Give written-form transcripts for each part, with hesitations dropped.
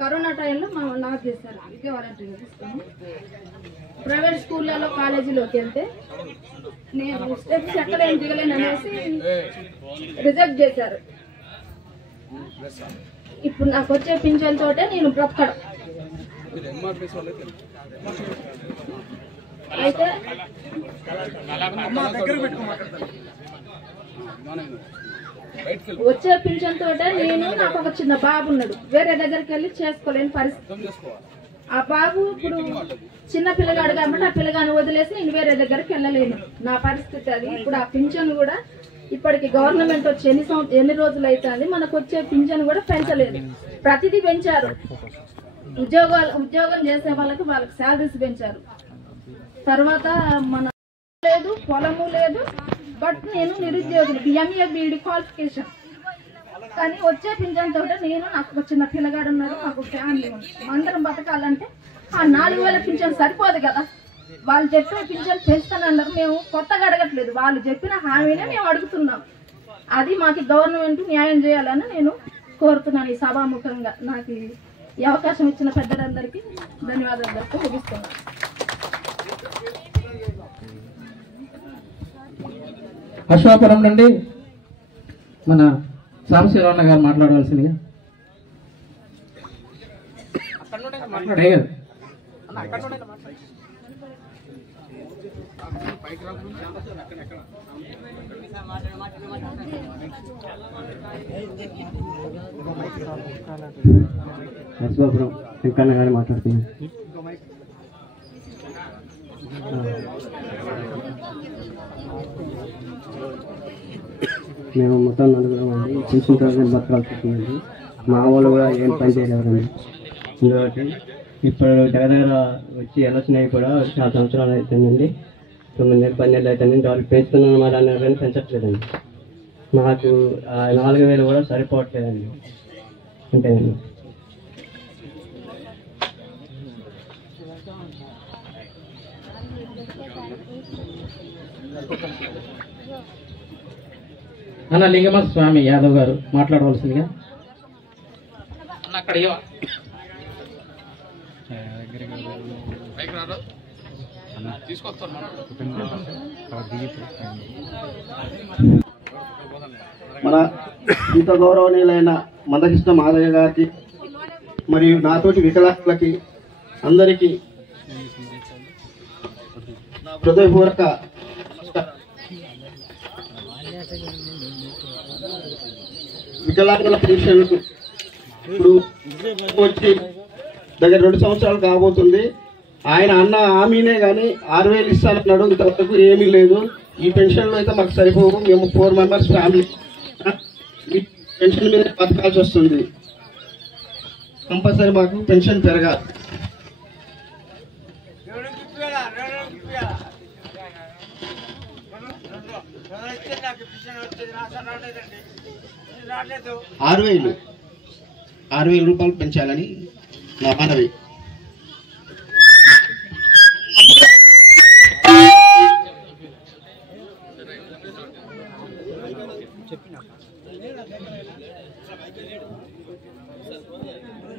Corona టైంలో నాకు చేశారు. ఇదే వాలంటీర్ తీసుకొని ప్రైవేట్ స్కూళ్ళలో కాలేజీలోకి వెళ్తే నేను స్టెప్స్ ఎక్కడ ఏం దిగలేను అనేసి రిజెక్ట్ చేశారు. ఇప్పుడు నాకు వచ్చే పింఛన్ తోటే నేను బ్రతకడం. అయితే వచ్చే పింఛన్ తోటే నాకు ఒక చిన్న బాబు ఉన్నాడు. వేరే దగ్గరికి వెళ్ళి చేసుకోలేని పరిస్థితి. ఆ బాబు ఇప్పుడు చిన్న పిల్లగాడు కాబట్టి ఆ పిల్లగాని వదిలేసి నేను వేరే దగ్గరికి వెళ్ళలేను. నా పరిస్థితి అది. ఇప్పుడు ఆ పింఛన్ కూడా ఇప్పటికి గవర్నమెంట్ వచ్చి ఎన్ని రోజులు అవుతుంది, మనకు వచ్చే పింఛన్ కూడా పెంచలేదు. ప్రతిదీ పెంచారు. ఉద్యోగం చేసే వాళ్ళకి శాలరీస్ పెంచారు. తర్వాత మన లేదు, పొలము లేదు. బట్ నేను నిరుద్యోగిని, ఎంఏ బీఈడి క్వాలిఫికేషన్. కానీ వచ్చే పింఛన్ తోటే నాకు చిన్న పిల్లగాడు ఉన్నాడు, మాకు ఫ్యామిలీ ఉంది. అందరం బతకాలంటే ఆ 4000 పింఛన్ సరిపోదు కదా. వాళ్ళు చెప్పిన పింఛన్ పెంచుతానన్నారు. మేము కొత్తగా అడగట్లేదు, వాళ్ళు చెప్పిన హామీనే మేము అడుగుతున్నాం. అది మాకు గవర్నమెంట్ న్యాయం చేయాలని నేను కోరుతున్నాను. ఈ సభాముఖంగా నాకు ఈ అవకాశం ఇచ్చిన పెద్దలందరికీ ధన్యవాదాలు ముగిస్తున్నాను. అశ్వాపురం నుండి మన సాంబశివరావు గారు మాట్లాడవలసిందిగా. అశ్వాపురం వెంకన్న గారు మాట్లాడుతున్నాను. మేము మొత్తం 4 మంది పింఛన్ తరగతి బతకాల్సి వస్తుందండి. మా వాళ్ళు కూడా ఏం పని చేయలేదండి. ఎందుకంటే ఇప్పుడు దగ్గర వచ్చి ఎలక్షన్ అయ్యి కూడా 4 సంవత్సరాలు అవుతుందండి. 9 నెలలు 10 నెలలు అవుతుంది. వాళ్ళకి పెంచుతున్నాను మరి అన్నారు కానీ పెంచట్లేదండి. మాకు 4000 కూడా సరిపోవట్లేదండి. అంతేనండి. అన్న లింగమ స్వామి యాదవ్ గారు మాట్లాడవలసిందిగా. అక్కడ మన ఇంత గౌరవనీయులైన మందకృష్ణ మాదయ్య గారికి మరియు నాతోటి వికలాంగులకి అందరికీ నా హృదయపూర్వక వికలాంగుల పెన్షన్ ఇప్పుడు వచ్చి దగ్గర 2 సంవత్సరాలు కాబోతుంది. ఆయన అన్న హామీనే కానీ 6000 ఇస్తానన్నాడు. ఇంతవరకు ఏమీ లేదు. ఈ పెన్షన్లో అయితే మాకు సరిపోవు. మేము 4 మెంబర్స్ ఫ్యామిలీ పెన్షన్ మీద బతకాల్సి వస్తుంది. కంపల్సరీ మాకు పెన్షన్ పెరగాలి. రూపాయలు పెంచాలని నా మనవి.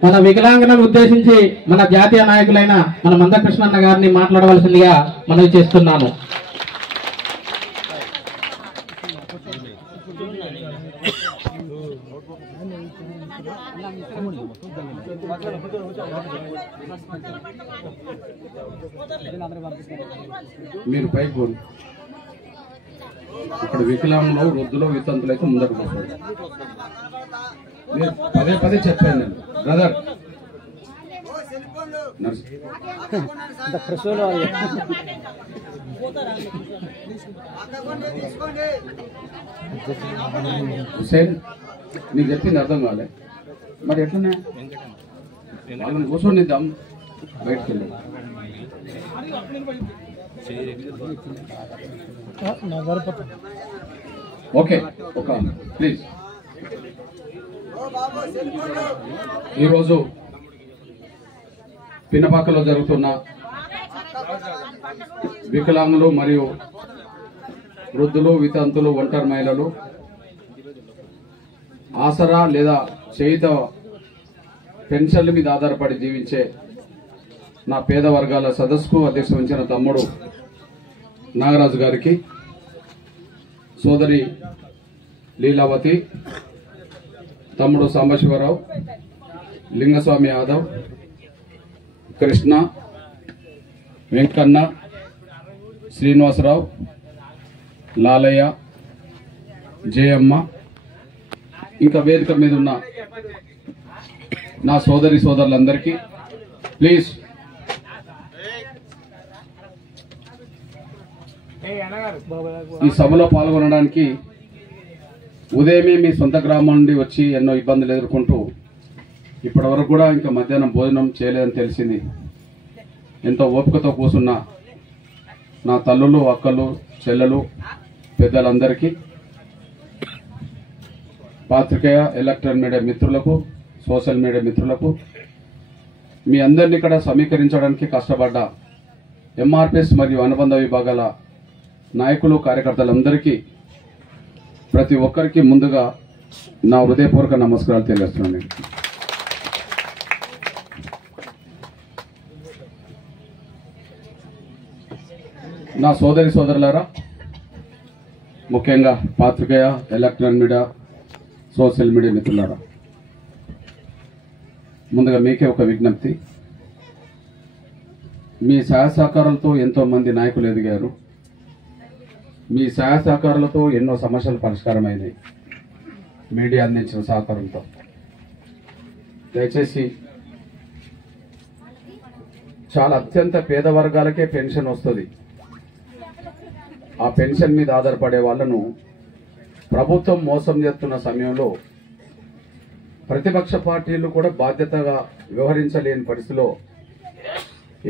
మన వికలాంగులను ఉద్దేశించి మన జాతీయ నాయకులైన మన మందకృష్ణన్న గారిని మాట్లాడవలసిందిగా మనవి చేస్తున్నాను. మీరు పైకి పోండి. ఇక్కడ వికలాంగులు, వృద్ధులు, వితంతులు అయితే ముందరకు పోతారు. నేను పదే చెప్పాను నేను బ్రదర్ హుసేన్, నీకు చెప్పింది అర్థం కాలే మరి ఎట్లనే వాళ్ళని కూర్చొనిద్దాం బయటకు వెళ్ళి. ఓకే ఒక ప్లీజ్. ఈరోజు పినపాకలో జరుగుతున్న వికలాంగులు మరియు వృద్ధులు, వితంతులు, ఒంటరి మహిళలు ఆసరా లేదా చేయుత పెన్షన్ల మీద ఆధారపడి జీవించే నా పేద వర్గాల సదస్సుకు అధ్యక్షత వహించిన తమ్ముడు నాగరాజు గారికి, సోదరి లీలావతి, తమ్ముడు సాంబశివరావు, లింగస్వామి యాదవ్, కృష్ణ, వెంకన్న, శ్రీనివాసరావు, లాలయ్య, జయమ్మ, ఇంకా వేదిక మీద ఉన్న నా సోదరి సోదరులందరికీ ప్లీజ్ ఈ సభలో పాల్గొనడానికి ఉదయమే మీ సొంత గ్రామం నుండి వచ్చి ఎన్నో ఇబ్బందులు ఎదుర్కొంటూ ఇప్పటి వరకు కూడా ఇంకా మధ్యాహ్నం భోజనం చేయలేదని తెలిసింది. ఎంతో ఓపికతో కూర్చున్న నా తల్లులు, అక్కలు, చెల్లెలు, పెద్దలందరికీ, పాత్రికేయ ఎలక్ట్రానిక్ మీడియా మిత్రులకు, సోషల్ మీడియా మిత్రులకు, మీ అందరినీ ఇక్కడ సమీకరించడానికి కష్టపడ్డ ఎంఆర్పిఎస్ మరియు అనుబంధ విభాగాల నాయకులు, కార్యకర్తలందరికీ ప్రతి ఒక్కరికి ముందుగా నా హృదయపూర్వక నమస్కారాలు తెలియజేస్తున్నాను. నా సోదరి సోదరులారా, ముఖ్యంగా పాత్రికేయ ఎలక్ట్రానిక్ మీడియా, సోషల్ మీడియా మిత్రులారా, ముందుగా మీకే ఒక విజ్ఞప్తి. మీ సహాయ సహకారాలతో ఎంతో మంది నాయకులు ఎదిగారు. మీ సహాయ సహకారాలతో ఎన్నో సమస్యలు పరిష్కారమైనాయి మీడియా అందించిన సహకారంతో. దయచేసి చాలా అత్యంత పేద వర్గాలకే పెన్షన్ వస్తుంది. ఆ పెన్షన్ మీద ఆధారపడే వాళ్లను ప్రభుత్వం మోసం చేస్తున్న సమయంలో ప్రతిపక్ష పార్టీలు కూడా బాధ్యతగా వ్యవహరించలేని పరిస్థితిలో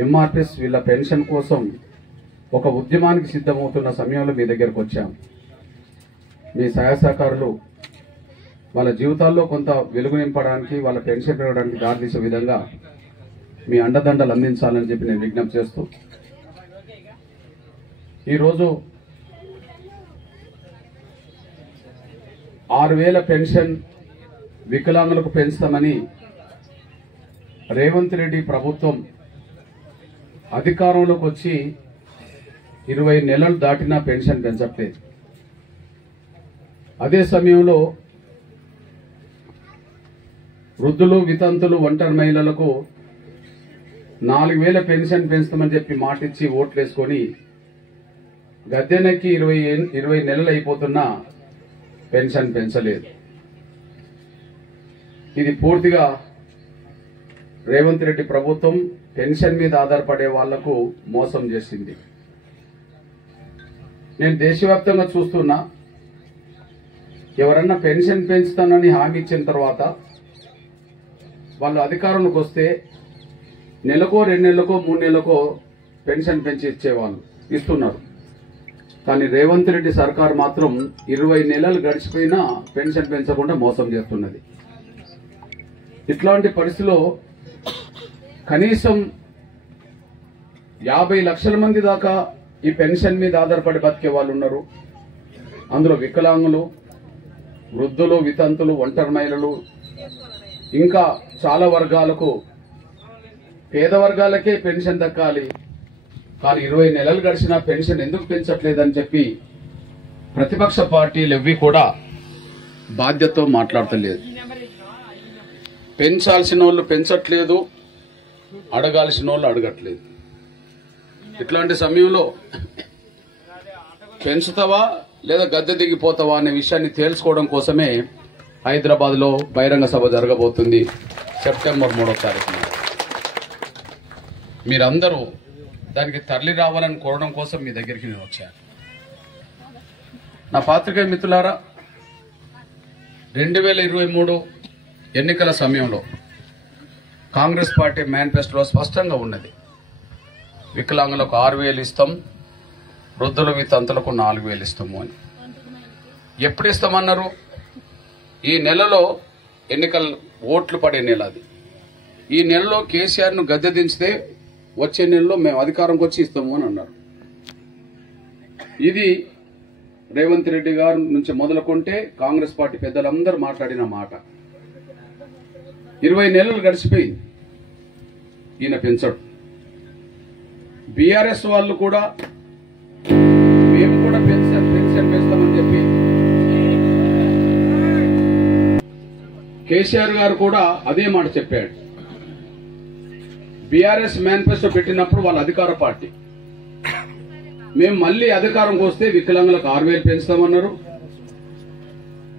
ఎంఆర్పిఎస్ వీళ్ళ పెన్షన్ కోసం ఒక ఉద్యమానికి సిద్ధమవుతున్న సమయంలో మీ దగ్గరకు వచ్చాం. మీ సహాయ సహకారులు వాళ్ళ జీవితాల్లో కొంత వెలుగు నింపడానికి, వాళ్ళ పెన్షన్ పెరగడానికి దారితీసే విధంగా మీ అండదండలు అందించాలని చెప్పి నేను విజ్ఞప్తి చేస్తూ, ఈరోజు 6,000 పెన్షన్ వికలాంగులకు పెంచుతామని రేవంత్ రెడ్డి ప్రభుత్వం అధికారంలోకి వచ్చి 20 నెలలు దాటినా పెన్షన్ పెంచట్లేదు. అదే సమయంలో వృద్ధులు, వితంతులు, ఒంటరి మహిళలకు 4,000 పెన్షన్ పెంచుతామని చెప్పి మాటిచ్చి ఓట్లేసుకొని గద్దెనెక్కి 20 నెలలు అయిపోతున్నా పెన్షన్ పెంచలేదు. ఇది పూర్తిగా రేవంత్ రెడ్డి ప్రభుత్వం పెన్షన్ మీద ఆధారపడే వాళ్లకు మోసం చేసింది. నేను దేశవ్యాప్తంగా చూస్తున్నా, ఎవరన్నా పెన్షన్ పెంచుతానని హామీ ఇచ్చిన తర్వాత వాళ్ళు అధికారంలోకి వస్తే నెలకో, 2 నెలలకో, 3 నెలలకో పెన్షన్ పెంచి ఇచ్చేవాళ్ళు, ఇస్తున్నారు. కానీ రేవంత్ రెడ్డి సర్కార్ మాత్రం 20 నెలలు గడిచిపోయినా పెన్షన్ పెంచకుండా మోసం చేస్తున్నది. ఇట్లాంటి పరిస్థితిలో కనీసం 50 లక్షల మంది దాకా ఈ పెన్షన్ మీద ఆధారపడి బతికే వాళ్ళు ఉన్నారు. అందులో వికలాంగులు, వృద్ధులు, వితంతులు, ఒంటరి మహిళలు, ఇంకా చాలా వర్గాలకు, పేద వర్గాలకే పెన్షన్ దక్కాలి. కానీ 20 నెలలు గడిచినా పెన్షన్ ఎందుకు పెంచట్లేదని చెప్పి ప్రతిపక్ష పార్టీలు ఎవ్వి కూడా బాధ్యతతో మాట్లాడతలేదు. పెంచాల్సిన వాళ్ళు పెంచట్లేదు, అడగాల్సిన వాళ్ళు అడగట్లేదు. ఇట్లాంటి సమయంలో పెంచుతావా లేదా గద్దె దిగిపోతావా అనే విషయాన్ని తేల్చుకోవడం కోసమే హైదరాబాద్లో బహిరంగ సభ జరగబోతుంది సెప్టెంబర్ 3వ తారీఖున. మీరందరూ దానికి తరలి రావాలని కోరడం కోసం మీ దగ్గరికి నేను వచ్చాను. నా పాత్రికేయ మిత్రులారా, 2023 ఎన్నికల సమయంలో కాంగ్రెస్ పార్టీ మేనిఫెస్టోలో స్పష్టంగా ఉన్నది, వికలాంగులకు 6,000 ఇస్తాం, వృద్ధుల వితంతులకు 4,000 ఇస్తాము అని. ఎప్పుడు ఇస్తామన్నారు? ఈ నెలలో ఎన్నికల ఓట్లు పడే నెల అది. ఈ నెలలో కేసీఆర్ను గద్దె దించితే వచ్చే నెలలో మేము అధికారంకి వచ్చి ఇస్తాము అని అన్నారు. ఇది రేవంత్ రెడ్డి గారి నుంచి మొదలుకుంటే కాంగ్రెస్ పార్టీ పెద్దలందరూ మాట్లాడిన మాట. 20 నెలలు గడిచిపోయింది, ఈయన పెంచడు. బీఆర్ఎస్ వాళ్ళు కూడా మేము కూడా పెన్షన్ పెంచామని చెప్పి కేసీఆర్ గారు కూడా అదే మాట చెప్పాడు. బీఆర్ఎస్ మేనిఫెస్టో పెట్టినప్పుడు వాళ్ళ అధికార పార్టీ, మేము మళ్ళీ అధికారంకి వస్తే వికలాంగులకు 6,000 పెంచుతామన్నారు,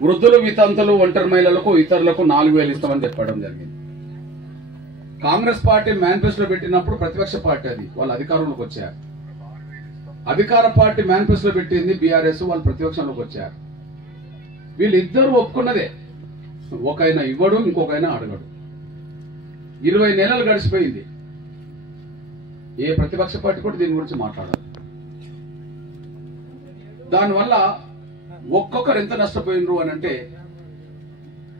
వృద్ధులు, వితంతులు, ఒంటరి మహిళలకు, ఇతరులకు 4,000 ఇస్తామని చెప్పడం జరిగింది. కాంగ్రెస్ పార్టీ మేనిఫెస్టో పెట్టినప్పుడు ప్రతిపక్ష పార్టీ, అది వాళ్ళ అధికారంలోకి వచ్చారు. అధికార పార్టీ మేనిఫెస్టో పెట్టింది బీఆర్ఎస్, వాళ్ళు ప్రతిపక్షంలోకి వచ్చారు. వీళ్ళిద్దరూ ఒప్పుకున్నదే, ఒకైనా ఇవ్వడు, ఇంకొకైనా అడగడు. 20 నెలలు గడిచిపోయింది, ఏ ప్రతిపక్ష పార్టీ కూడా దీని గురించి మాట్లాడారు. దానివల్ల ఒక్కొక్కరు ఎంత నష్టపోయినరు అని అంటే,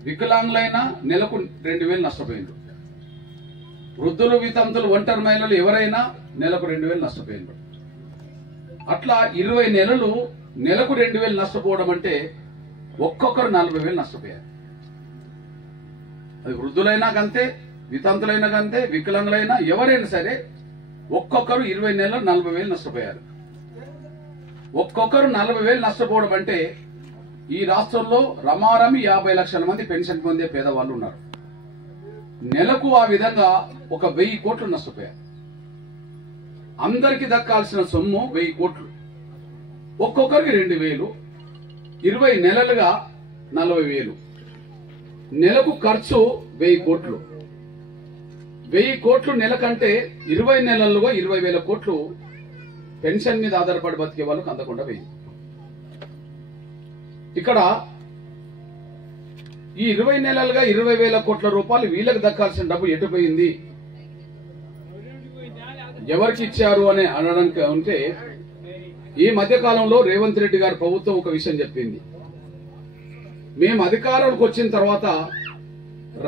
వికలాంగులైనా నెలకు 2,000 నష్టపోయినరు, వృద్ధులు, వితంతులు, ఒంటరి మహిళలు ఎవరైనా నెలకు 2,000 నష్టపోయినరు. అట్లా 20 నెలలు నెలకు 2,000 నష్టపోవడం అంటే ఒక్కొక్కరు 40,000 నష్టపోయారు. అది వృద్ధులైనా కంతే, వితంతులైనా కంతే, వికలాంగులైనా ఎవరైనా సరే ఒక్కొక్కరు 20 నెలలు 40,000 నష్టపోయారు. ఒక్కొక్కరు 40,000 నష్టపోవడం అంటే ఈ రాష్ట్రంలో రమారమి 50 లక్షల మంది పెన్షన్ పొందే పేదవాళ్ళు ఉన్నారు. నెలకు ఆ విధంగా 1,000 కోట్లు నష్టపోయారు. అందరికి దక్కాల్సిన సొమ్ము 1,000 కోట్లు, ఒక్కొక్కరికి 2,000, 20 నెలలుగా 40,000, నెలకు ఖర్చు 1,000 కోట్లు. 1,000 కోట్లు నెలకంటే 20 నెలలుగా 20,000 కోట్లు పెన్షన్ మీద ఆధారపడి బతికే వాళ్ళకు అందకుండా పోయింది. ఇక్కడ ఈ 20 నెలలుగా 20,000 కోట్ల రూపాయలు వీళ్ళకి దక్కాల్సిన డబ్బు ఎటుపోయింది, ఎవరికి ఇచ్చారు అని అనడానికి ఉంటే, ఈ మధ్య కాలంలో రేవంత్ రెడ్డి గారి ప్రభుత్వం ఒక విషయం చెప్పింది. మేము అధికారంలోకి వచ్చిన తర్వాత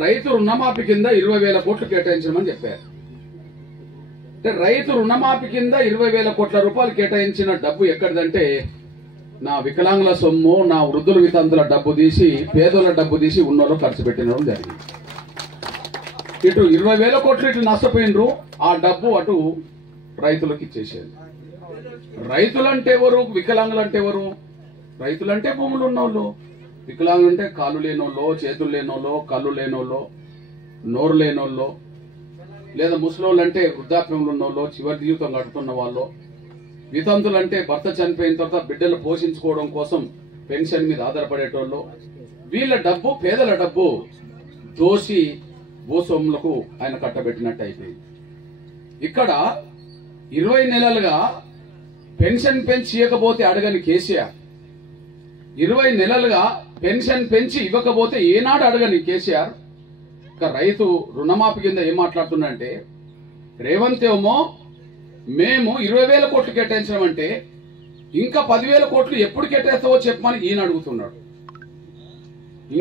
రైతు రుణమాఫీ కింద 20,000 కోట్లు కేటాయించమని చెప్పారు. అంటే రైతు రుణమాఫీ కింద 20,000 కోట్ల రూపాయలు కేటాయించిన డబ్బు ఎక్కడిదంటే, నా వికలాంగుల సొమ్ము, నా వృద్ధుల వితంతుల డబ్బు తీసి, పేదల డబ్బు తీసి ఉన్నోళ్ళు ఖర్చు పెట్టినడం జరిగింది. ఇటు 20,000 కోట్లు ఇటు నష్టపోయినరు, ఆ డబ్బు అటు రైతులకు ఇచ్చేసేది. రైతులంటే ఎవరు, వికలాంగులంటే ఎవరు? రైతులంటే భూములు ఉన్నోళ్ళు, వికలాంగులు అంటే కాళ్ళు లేనోళ్ళు, చేతులు లేనోళ్ళు, కళ్ళు లేనోళ్ళు, నోరు లేనోళ్ళు, లేదా ముసలోళ్ళు అంటే వృద్ధాప్యంలో ఉన్నోళ్ళు, చివరి జీవితం గడుపుతున్న వాళ్ళు, వితంతులు అంటే భర్త చనిపోయిన తర్వాత బిడ్డలు పోషించుకోవడం కోసం పెన్షన్ మీద ఆధారపడేటోళ్ళు. వీళ్ళ డబ్బు, పేదల డబ్బు దోషి భూస్వాములకు ఆయన కట్టబెట్టినట్టు అయిపోయింది. ఇక్కడ 20 నెలలుగా పెన్షన్ పెంచి ఇవ్వకపోతే అడగని కేసీఆర్, 20 నెలలుగా పెన్షన్ పెంచి ఇవ్వకపోతే ఏనాడు అడగని కేసీఆర్, ఇక రైతు రుణమాఫీ కింద ఏం మాట్లాడుతున్నాడంటే, రేవంత్ ఏమో మేము 20,000 కోట్లు కేటాయించామంటే ఇంకా 10,000 కోట్లు ఎప్పుడు కేటాయిస్తావో చెప్పమని ఈయన అడుగుతున్నాడు.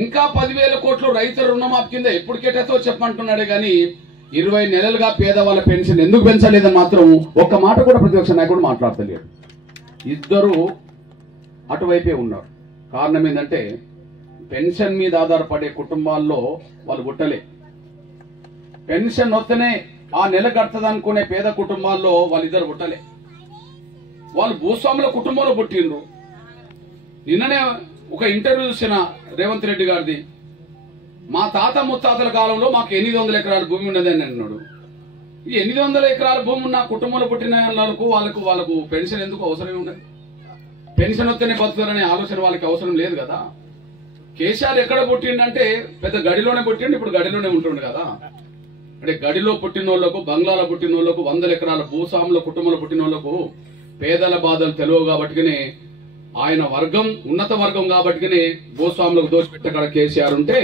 ఇంకా 10,000 కోట్లు రైతు రుణమాఫీ కింద ఎప్పుడు కేటాయిస్తావో చెప్పమంటున్నాడే గాని 20 నెలలుగా పేదవాళ్ళ పెన్షన్ ఎందుకు పెంచలేదని మాత్రం ఒక్క మాట కూడా ప్రతిపక్ష నాయకుడు మాట్లాడతలేడు. ఇద్దరు అటువైపే ఉన్నారు. కారణం ఏంటంటే, పెన్షన్ మీద ఆధారపడే కుటుంబాల్లో వాళ్ళు పుట్టలే. పెన్షన్ వస్తేనే ఆ నెల కడతదనుకునే పేద కుటుంబాల్లో వాళ్ళిద్దరు పుట్టలే. వాళ్ళు భూస్వాముల కుటుంబంలో పుట్టిండ్రు. నిన్ననే ఒక ఇంటర్వ్యూ చూసిన రేవంత్ రెడ్డి గారిది, మా తాత ముత్తాతల కాలంలో మాకు 800 ఎకరాల భూమి ఉండదని అన్నాడు. ఈ 800 ఎకరాల భూమి ఉన్న కుటుంబంలో పుట్టిన వాళ్ళకు పెన్షన్ ఎందుకు అవసరం ఉండదు? పెన్షన్ వస్తేనే బతుకుతారనే ఆలోచన వాళ్ళకి అవసరం లేదు కదా. కేసీఆర్ ఎక్కడ పుట్టిండంటే పెద్ద గడిలోనే పుట్టిండు, ఇప్పుడు గడిలోనే ఉంటుండు కదా. అంటే గడిలో పుట్టిన వాళ్ళకు, బంగ్లాలో పుట్టిన వాళ్ళకు, 100 ఎకరాల భూస్వాముల కుటుంబంలో పుట్టిన వాళ్ళకు పేదల బాధలు తెలియవు కాబట్టినే, ఆయన వర్గం ఉన్నత వర్గం కాబట్టినే భూస్వాములకు దోచిపెట్టగల కేసీఆర్ ఉంటే,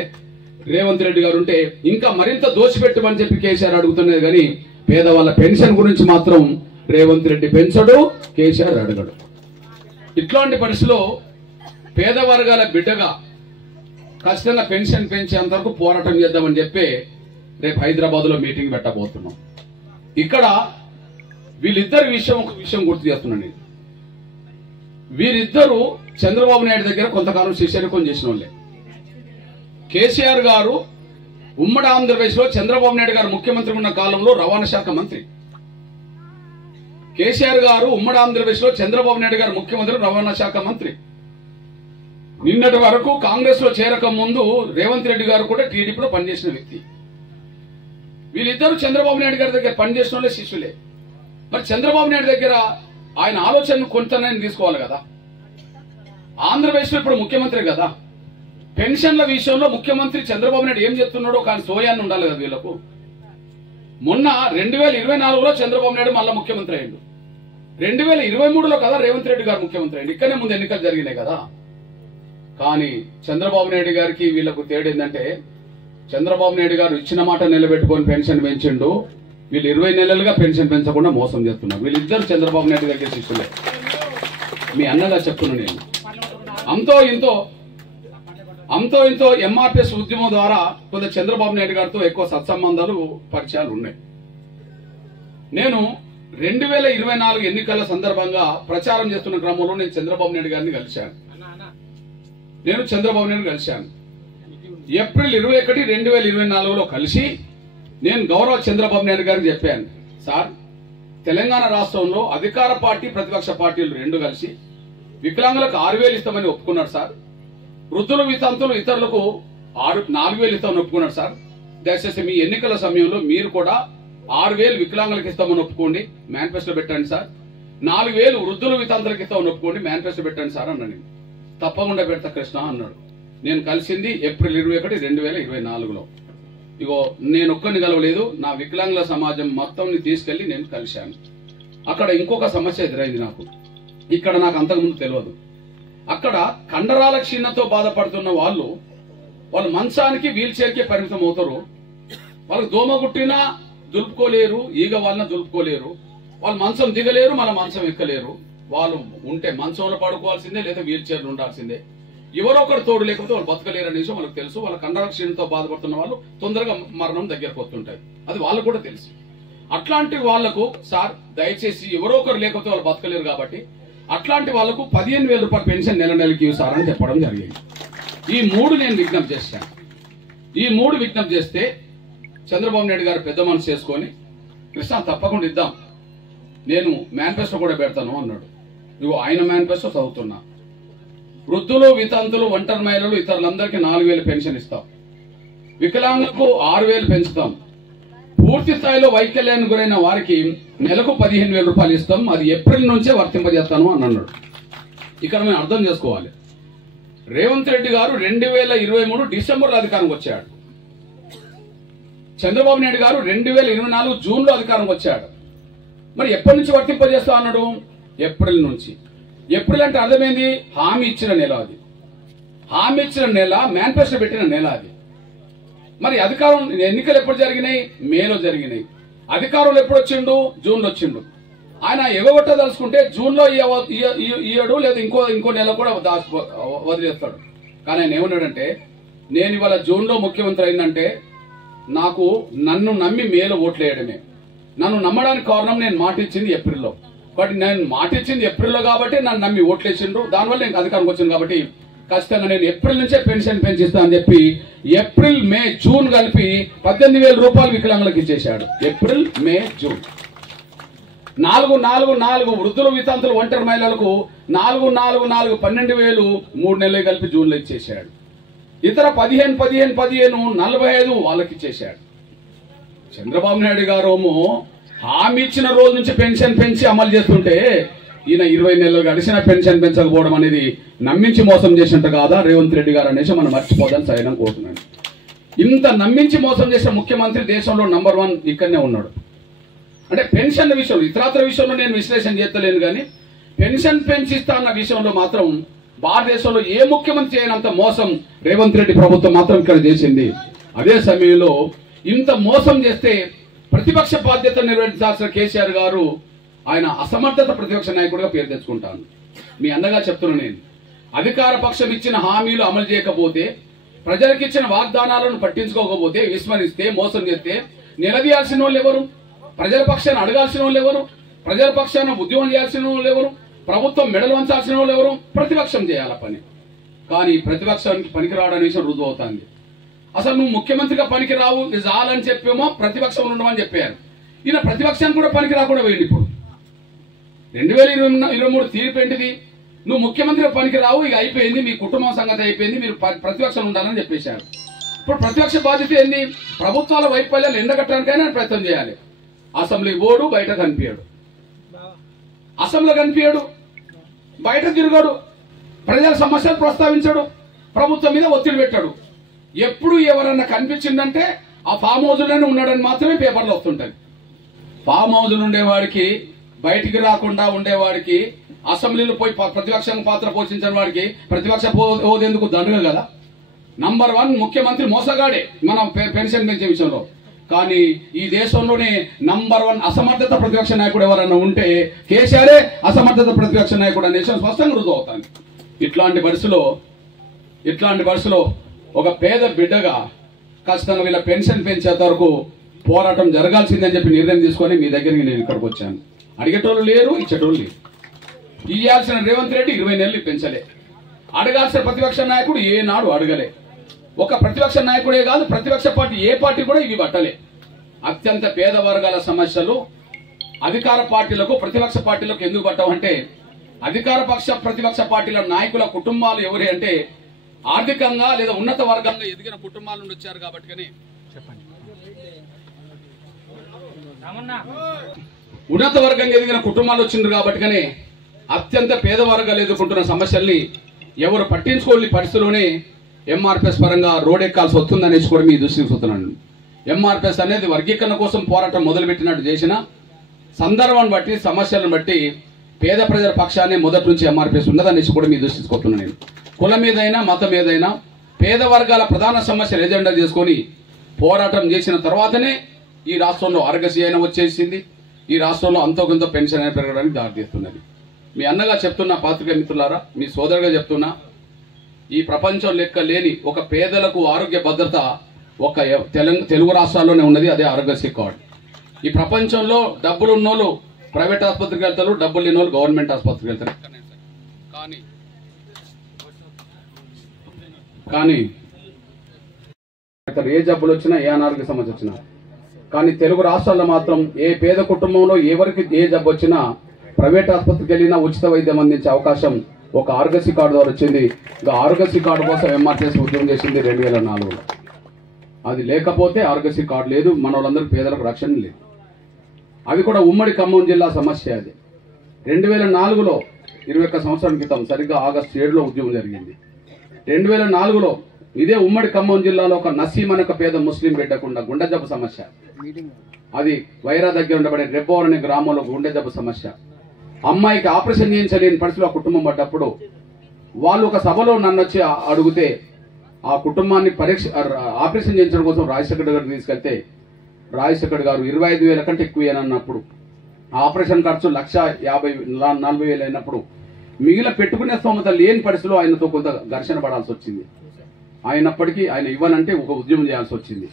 రేవంత్ రెడ్డి గారు ఉంటే ఇంకా మరింత దోచిపెట్టమని చెప్పి కేసీఆర్ అడుగుతున్నది కానీ పేదవాళ్ళ పెన్షన్ గురించి మాత్రం రేవంత్ రెడ్డి పెంచడు, కేసీఆర్ అడగడు. ఇట్లాంటి పరిస్థితిలో పేద వర్గాల బిడ్డగా ఖచ్చితంగా పెన్షన్ పెంచేంత వరకు పోరాటం చేద్దామని చెప్పి రేపు హైదరాబాద్ లో మీటింగ్ పెట్టబోతున్నాం. ఇక్కడ వీళ్ళిద్దరి ఒక విషయం గుర్తు చేస్తున్నాను. వీరిద్దరూ చంద్రబాబు నాయుడు దగ్గర కొంతకాలం శిష్యరికం చేసిన వాళ్ళే. కేసీఆర్ గారు ఉమ్మడి ఆంధ్రప్రదేశ్ లో చంద్రబాబు నాయుడు గారు ముఖ్యమంత్రి ఉన్న కాలంలో రవాణా శాఖ మంత్రి. కేసీఆర్ గారు ఉమ్మడి ఆంధ్రప్రదేశ్ లో చంద్రబాబు నాయుడు గారు ముఖ్యమంత్రి, రవాణా శాఖ మంత్రి. నిన్నటి వరకు కాంగ్రెస్ లో చేరక ముందు రేవంత్ రెడ్డి గారు కూడా టీడీపీలో పనిచేసిన వ్యక్తి. వీళ్ళిద్దరూ చంద్రబాబు నాయుడు గారి దగ్గర పనిచేసిన వాళ్ళే, శిష్యులే. మరి చంద్రబాబు నాయుడు దగ్గర ఆయన ఆలోచనను కొంతనైనా తీసుకోవాలి కదా. ఆంధ్రప్రదేశ్ లో ఇప్పుడు ముఖ్యమంత్రి కదా. పెన్షన్ల విషయంలో ముఖ్యమంత్రి చంద్రబాబు నాయుడు ఏం చెప్తున్నాడో కానీ సోయాన్ని ఉండాలి కదా వీళ్ళకు. మొన్న 2024లో చంద్రబాబు నాయుడు మళ్ళా ముఖ్యమంత్రి అయ్యిండు. 2023లో కదా రేవంత్ రెడ్డి గారు ముఖ్యమంత్రి అయ్యిండు. ఇక్కడనే ముందు ఎన్నికలు జరిగినాయి కదా. కానీ చంద్రబాబు నాయుడు గారికి వీళ్ళకు తేడేందంటే, చంద్రబాబు నాయుడు గారు ఇచ్చిన మాట నిలబెట్టుకొని పెన్షన్ పెంచిండు. వీళ్ళు 20 నెలలుగా పెన్షన్ పెంచకుండా మోసం చేస్తున్నారు. వీళ్ళిద్దరు చంద్రబాబు నాయుడు దగ్గర శిష్యులే. మీ అన్నగా చెప్తున్నా నేను. అంతో ఇంతో ఎంఆర్పిఎస్ ఉద్యమం ద్వారా కొంత చంద్రబాబు నాయుడు గారితో ఎక్కువ సత్సంబంధాలు, పరిచయాలు ఉన్నాయి. నేను 2024 ఎన్నికల సందర్భంగా ప్రచారం చేస్తున్న క్రమంలో నేను చంద్రబాబు నాయుడు గారిని కలిశాను. ఏప్రిల్ 21, 2024లో కలిసి నేను గౌరవ చంద్రబాబు నాయుడు గారికి చెప్పాను, సార్ తెలంగాణ రాష్ట్రంలో అధికార పార్టీ ప్రతిపక్ష పార్టీలు రెండు కలిసి వికలాంగులకు 6,000 ఇస్తామని ఒప్పుకున్నారు సార్. వృద్ధులు వితంతులు ఇతరులకు 4,000 ఇస్తామని ఒప్పుకున్నారు సార్. దయచేసి మీ ఎన్నికల సమయంలో మీరు కూడా 6,000 వికలాంగులకు ఇస్తామని ఒప్పుకోండి, మేనిఫెస్టో పెట్టండి సార్. 4,000 వృద్ధులు వితంతులకు ఇస్తామని ఒప్పుకోండి, మేనిఫెస్టో పెట్టండి సార్ అన్నాను. తప్పకుండా పెడతా కృష్ణ అన్నాడు. నేను కలిసింది ఏప్రిల్ 21, 2024లో. ఇగో నేను ఒక్కరిని కలవలేదు, నా వికలాంగుల సమాజం మొత్తంని తీసుకెళ్లి నేను కలిశాను. అక్కడ ఇంకొక సమస్య ఎదురైంది నాకు. ఇక్కడ నాకు అంతకుముందు తెలియదు. అక్కడ కండరాల క్షీణతో బాధపడుతున్న వాళ్ళు మంచానికి వీల్ చైర్కే పరిమితం అవుతారు. వాళ్ళకి దోమ గుట్టినా దులుపుకోలేరు, ఈగ వాళ్ళని దులుపుకోలేరు. వాళ్ళు మంచం దిగలేరు, మన మంచం ఎక్కలేరు. వాళ్ళు ఉంటే మంచంలో పడుకోవాల్సిందే, లేదా వీల్ చైర్లు ఉండాల్సిందే. ఎవరో ఒకరు తోడు లేకపోతే వాళ్ళు బతకలేరు అనే విషయం వాళ్ళకి తెలుసు. వాళ్ళ కండరాల క్షీణంతో బాధపడుతున్న వాళ్ళు తొందరగా మరణం దగ్గరకు వస్తుంటాయి, అది వాళ్ళకు కూడా తెలుసు. అట్లాంటి వాళ్లకు సార్ దయచేసి ఎవరో ఒకరు లేకపోతే వాళ్ళు బతకలేరు కాబట్టి అట్లాంటి వాళ్లకు 15,000 రూపాయల పెన్షన్ నెలకి సార్ అని చెప్పడం జరిగింది. ఈ 3 నేను విజ్ఞప్తి చేశాను. ఈ 3 విజ్ఞప్తి చేస్తే చంద్రబాబు నాయుడు గారు పెద్ద మనసు చేసుకొని, కృష్ణ తప్పకుండా ఇద్దాం, నేను మేనిఫెస్టో కూడా పెడతాను అన్నాడు. ఇగో ఆయన మేనిఫెస్టో చదువుతున్నా. వృద్ధులు వితంతులు ఒంటరి మహిళలు ఇతరులందరికీ 4,000 పెన్షన్ ఇస్తాం. వికలాంగులకు 6,000 పెంచుతాం. పూర్తి స్థాయిలో వైకల్యానికి గురైన వారికి నెలకు 15,000 రూపాయలు ఇస్తాం. అది ఏప్రిల్ నుంచే వర్తింపజేస్తాను అని అన్నాడు. ఇక్కడ మేము అర్థం చేసుకోవాలి, రేవంత్ రెడ్డి గారు 2023 డిసెంబర్లో అధికారంకి వచ్చాడు. చంద్రబాబు నాయుడు గారు 2024 జూన్లో అధికారంకి వచ్చాడు. మరి ఎప్పటి నుంచి వర్తింపజేస్తా అన్నాడు? ఏప్రిల్ నుంచి. ఏప్రిల్ అంటే అర్థమైంది, హామీ ఇచ్చిన నెల అది. హామీ ఇచ్చిన నెల, మేనిఫెస్టో పెట్టిన నెల అది. మరి అధికారం ఎన్నికలు ఎప్పుడు జరిగినాయి? మేలో జరిగినాయి. అధికారంలో ఎప్పుడు వచ్చిండు? జూన్లో వచ్చిండు. ఆయన ఎగగొట్టదలుచుకుంటే జూన్లో ఇయ్యడు, లేదా ఇంకో నెల కూడా వదిలేస్తాడు. కానీ ఆయన ఏమన్నాడంటే, నేను ఇవాళ జూన్లో ముఖ్యమంత్రి అయిందంటే నన్ను నమ్మి మేలో ఓట్లేయడమే. నన్ను నమ్మడానికి కారణం నేను మాట ఇచ్చింది ఏప్రిల్లో. బట్ నేను మాట ఇచ్చింది ఏప్రిల్లో కాబట్టి నన్ను నమ్మి ఓట్లేసిండ్రు. దానివల్ల నేను అధికారంకి వచ్చింది కాబట్టి ఖచ్చితంగా నేను ఏప్రిల్ నుంచే పెన్షన్ పెంచిస్తా అని చెప్పి ఏప్రిల్, మే, జూన్ కలిపి 18,000 రూపాయలు వికలాంగులకు ఇచ్చేశాడు. ఏప్రిల్, మే, జూన్ 4 వృద్ధులు వితంతులు ఒంటరి మహిళలకు 4 12,000 3 నెలలు కలిపి జూన్లో ఇచ్చేశాడు. ఇతర 15 45 వాళ్ళకి ఇచ్చేశాడు. చంద్రబాబు నాయుడు గారేమో హామీ ఇచ్చిన రోజు నుంచి పెన్షన్ పెంచి అమలు చేస్తుంటే ఈయన 20 నెలలు గడిచిన పెన్షన్ పెంచకపోవడం అనేది నమ్మించి మోసం చేసినట్టు కాదా రేవంత్ రెడ్డి గారు అనేసి మనం మర్చిపోదని సరైన కోరుతున్నాను. ఇంత నమ్మించి మోసం చేసిన ముఖ్యమంత్రి దేశంలో నంబర్ 1 ఇక్కడనే ఉన్నాడు. అంటే పెన్షన్ విషయంలో, ఇతరత్ర విషయంలో నేను విశ్లేషణ చేస్తలేను, కానీ పెన్షన్ పెంచిస్తా అన్న విషయంలో మాత్రం భారతదేశంలో ఏ ముఖ్యమంత్రి అయినంత మోసం రేవంత్ రెడ్డి ప్రభుత్వం మాత్రం ఇక్కడ చేసింది. అదే సమయంలో ఇంత మోసం చేస్తే ప్రతిపక్ష బాధ్యత నిర్వహించాల్సిన కేసీఆర్ గారు ఆయన అసమర్థత ప్రతిపక్ష నాయకుడిగా పేరు తెచ్చుకుంటాను. మీ అందగా చెప్తున్నా, నేను అధికార పక్షం ఇచ్చిన హామీలు అమలు చేయకపోతే, ప్రజలకు ఇచ్చిన వాగ్దానాలను పట్టించుకోకపోతే, విస్మరిస్తే, మోసం చేస్తే నిలదీయాల్సిన వాళ్ళు ఎవరు? ప్రజల పక్షాన్ని అడగాల్సిన వాళ్ళు ఎవరు? ప్రజల పక్షాన్ని ఉద్యమం చేయాల్సిన వాళ్ళు ఎవరు? ప్రభుత్వం మెడలు వంచాల్సిన వాళ్ళు ఎవరు? ప్రతిపక్షం చేయాల పని. కానీ ప్రతిపక్షానికి పనికిరావడానికి విషయం రుజువు అవుతుంది. అసలు నువ్వు ముఖ్యమంత్రిగా పనికి రావు ఇది చాలని చెప్పేమో ప్రతిపక్షంలో ఉండమని చెప్పారు. ఈయన ప్రతిపక్షానికి కూడా పనికి రాకుండా పోయింది. ఇప్పుడు 2023 తీర్పు ఏంటిది? నువ్వు ముఖ్యమంత్రిగా పనికి రావు, ఇక అయిపోయింది, మీ కుటుంబం సంగతి అయిపోయింది, మీరు ప్రతిపక్షం ఉండాలని చెప్పేశారు. ఇప్పుడు ప్రతిపక్ష బాధ్యత ఏంది? ప్రభుత్వాల వైఫల్యాలు ఎండగట్టడానికైనా ప్రయత్నం చేయాలి. అసెంబ్లీ ఓడు, బయట కనిపించాడు, అసెంబ్లీ కనిపించాడు, బయట తిరగాడు, ప్రజల సమస్యలు ప్రస్తావించాడు, ప్రభుత్వం మీద ఒత్తిడి పెట్టాడు. ఎప్పుడు ఎవరన్నా కనిపించిందంటే ఆ ఫామ్ హౌస్లోనే ఉన్నాడని మాత్రమే పేపర్లో వస్తుంటది. ఫామ్ హౌస్ ఉండేవాడికి, బయటికి రాకుండా ఉండేవాడికి, అసెంబ్లీలో పోయి ప్రతిపక్షం పాత్ర పోషించని వాడికి ప్రతిపక్ష హోదేందుకు దండగ కదా. నంబర్ 1 ముఖ్యమంత్రి మోసగాడే మన పెన్షన్ పెంచే విషయంలో. కానీ ఈ దేశంలోనే నంబర్ 1 అసమర్థత ప్రతిపక్ష నాయకుడు ఎవరన్నా ఉంటే కేసీఆరే అసమర్థత ప్రతిపక్ష నాయకుడు అనే విషయం స్పష్టంగా రుజువు అవుతుంది. ఇట్లాంటి పరిస్థితిలో ఒక పేద బిడ్డగా ఖచ్చితంగా వీళ్ళ పెన్షన్ పెంచేంత వరకు పోరాటం జరగాల్సిందని చెప్పి నిర్ణయం తీసుకొని మీ దగ్గరికి నేను ఇక్కడికి వచ్చాను. అడిగేటోళ్ళు లేరు, ఇచ్చేటోళ్ళు లేరు. ఇయ్యాల్సిన రేవంత్ రెడ్డి 20 నెలలు పెంచలే, అడగాల్సిన ప్రతిపక్ష నాయకుడు ఏనాడు అడగలే. ఒక ప్రతిపక్ష నాయకుడే కాదు, ప్రతిపక్ష పార్టీ ఏ పార్టీ కూడా ఇవి పట్టలే. అత్యంత పేద వర్గాల సమస్యలు అధికార పార్టీలకు, ప్రతిపక్ష పార్టీలకు ఎందుకు పట్టవంటే అధికార పక్ష ప్రతిపక్ష పార్టీల నాయకుల కుటుంబాలు ఎవరి అంటే ఆర్థికంగా లేదా ఉన్నత వర్గంగా ఎదిగిన కుటుంబాల నుండి వచ్చారు కాబట్టి. ఉన్నత వర్గంగా ఎదిగిన కుటుంబాలు వచ్చిండ్రు కాబట్టి అత్యంత పేద వర్గాలు ఎదుర్కొంటున్న సమస్యల్ని ఎవరు పట్టించుకోని పరిస్థితిలోనే ఎంఆర్పిఎస్ పరంగా రోడ్ ఎక్కాల్సి వస్తుందనేసి కూడా మీ దృష్టికి వస్తున్నాను. ఎంఆర్పిఎస్ అనేది వర్గీకరణ కోసం పోరాటం మొదలుపెట్టినట్టు చేసిన సందర్భాన్ని బట్టి, సమస్యలను బట్టి పేద ప్రజల పక్షాన్ని మొదటి నుంచి ఎంఆర్పిఎస్ ఉన్నదనేసి కూడా మీ దృష్టికి వస్తున్నాను. నేను కులం మీదైనా మతం ఏదైనా పేద వర్గాల ప్రధాన సమస్యలు ఎజెండా చేసుకొని పోరాటం చేసిన తర్వాతనే ఈ రాష్ట్రంలో ఆరోగ్యశ్రీ అయినా వచ్చేసింది, ఈ రాష్ట్రంలో అంతో కొంత పెన్షన్ అయినా పెరగడానికి దారితీస్తున్నది. మీ అన్నగా చెప్తున్నా, పాత్రికేయ మిత్రులారా, మీ సోదరుగా చెప్తున్నా, ఈ ప్రపంచం లెక్క లేని ఒక పేదలకు ఆరోగ్య భద్రత ఒక తెలుగు రాష్ట్రాల్లోనే ఉన్నది, అదే ఆరోగ్యశ్రీ కార్డు. ఈ ప్రపంచంలో డబ్బులు ఉన్నోళ్ళు ప్రైవేట్ ఆసుపత్రికి వెళ్తారు, డబ్బులు లేని వాళ్ళు గవర్నమెంట్ ఆసుపత్రికి వెళ్తారు. కానీ ఏ జబ్బులు వచ్చినా, ఏ అనారోగ్య సమస్య వచ్చినా, కానీ తెలుగు రాష్ట్రాల్లో మాత్రం ఏ పేద కుటుంబంలో ఎవరికి ఏ జబ్బు వచ్చినా ప్రైవేట్ ఆసుపత్రికి వెళ్ళినా ఉచిత వైద్యం అందించే అవకాశం ఒక ఆరోగ్యశ్రీ కార్డు ద్వారా వచ్చింది. ఇంకా ఆరోగ్యశ్రీ కార్డు కోసం ఎంఆర్పిఎస్ ఉద్యమం చేసింది 2004లో. అది లేకపోతే ఆరోగ్యశ్రీ కార్డు లేదు, మన వాళ్ళందరికీ పేదలకు రక్షణ లేదు. అది కూడా ఉమ్మడి ఖమ్మం జిల్లా సమస్య. అది 2004లో 21 సంవత్సరాల క్రితం సరిగ్గా ఆగస్టు 7లో ఉద్యమం జరిగింది. 2004లో ఇదే ఉమ్మడి ఖమ్మం జిల్లాలో ఒక నసీం అనే ఒక పేద ముస్లిం బిడ్డకుండా గుండె జబ్బు సమస్య, అది వైరా దగ్గర ఉండబడే రెబ్బోర్ అనే గ్రామంలో గుండె జబ్బు సమస్య, అమ్మాయికి ఆపరేషన్ చేయించలేని పరిస్థితిలో ఆ కుటుంబం పడ్డప్పుడు వాళ్ళు ఒక సభలో నన్ను వచ్చి అడిగితే ఆ కుటుంబాన్ని ఆపరేషన్ చేయించడం కోసం రాజశేఖర్ గారు తీసుకెళ్తే రాజశేఖర్ గారు 25,000 కంటే ఎక్కువ అన్నప్పుడు ఆపరేషన్ ఖర్చు 1,40,000 అయినప్పుడు మిగిలిన పెట్టుకునే స్తోమత లేని పరిస్థితిలో ఆయనతో కొంత ఘర్షణ పడాల్సి వచ్చింది. అయినప్పటికీ ఆయన ఇవ్వనంటే ఒక ఉద్యమం చేయాల్సి వచ్చింది.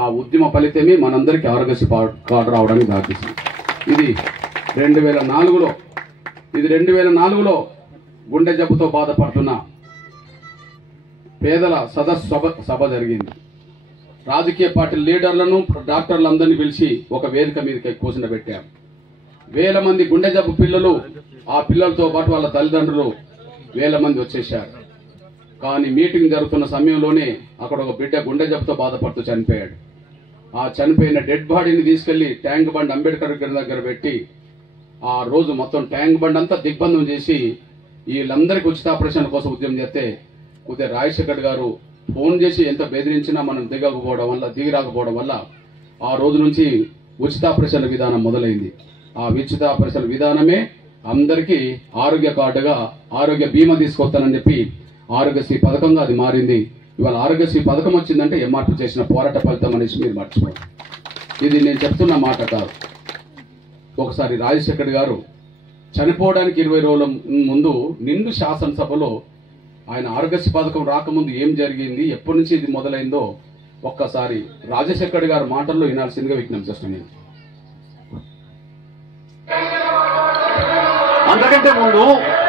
ఆ ఉద్యమ ఫలితమే మనందరికీ ఆరోగ్యశ్రీ కార్డు రావడానికి దారితీసింది. ఇది 2004లో గుండె జబ్బుతో బాధపడుతున్న పేదల సభ జరిగింది. రాజకీయ పార్టీ లీడర్లను, డాక్టర్లందరినీ పిలిచి ఒక వేదిక మీదకి కూర్చుండబెట్టారు. వేల మంది గుండె జబ్బు పిల్లలు, ఆ పిల్లలతో పాటు వాళ్ళ తల్లిదండ్రులు వేల మంది వచ్చేశారు. కానీ మీటింగ్ జరుగుతున్న సమయంలోనే అక్కడ ఒక బిడ్డ గుండె జబ్బుతో బాధపడుతూ చనిపోయాడు. ఆ చనిపోయిన డెడ్ బాడీని తీసుకెళ్లి ట్యాంక్ బండ్ అంబేద్కర్ దగ్గర పెట్టి ఆ రోజు మొత్తం ట్యాంక్ బండ్ అంతా దిగ్బంధం చేసి వీళ్ళందరికీ ఉచిత ఆపరేషన్ కోసం ఉద్యమం చేస్తే కొద్దిగా రాజశేఖర్ గారు ఫోన్ చేసి ఎంత బెదిరించినా మనం దిగిరాకపోవడం వల్ల ఆ రోజు నుంచి ఉచిత ఆపరేషన్ల విధానం మొదలైంది. ఆ ఉచిత ఆపరేషన్ల విధానమే అందరికీ ఆరోగ్య కార్డుగా ఆరోగ్య బీమా తీసుకొస్తానని చెప్పి ఆరోగ్యశ్రీ పథకంగా అది మారింది. ఇవాళ ఆరోగ్యశ్రీ పథకం వచ్చిందంటే ఎంఆర్పీ చేసిన పోరాట ఫలితం అనేసి మీరు మర్చిపోండి. ఇది నేను చెప్తున్న మాట కాదు. ఒకసారి రాజశేఖర్ గారు చనిపోవడానికి 20 రోజుల ముందు నిండు శాసనసభలో ఆయన ఆరోగ్యశ్రీ పథకం రాకముందు ఏం జరిగింది, ఎప్పటి నుంచి ఇది మొదలైందో ఒక్కసారి రాజశేఖర్ గారి మాటల్లో వినాల్సిందిగా విజ్ఞప్తి చేస్తున్నాను. అంతకంటే ముందు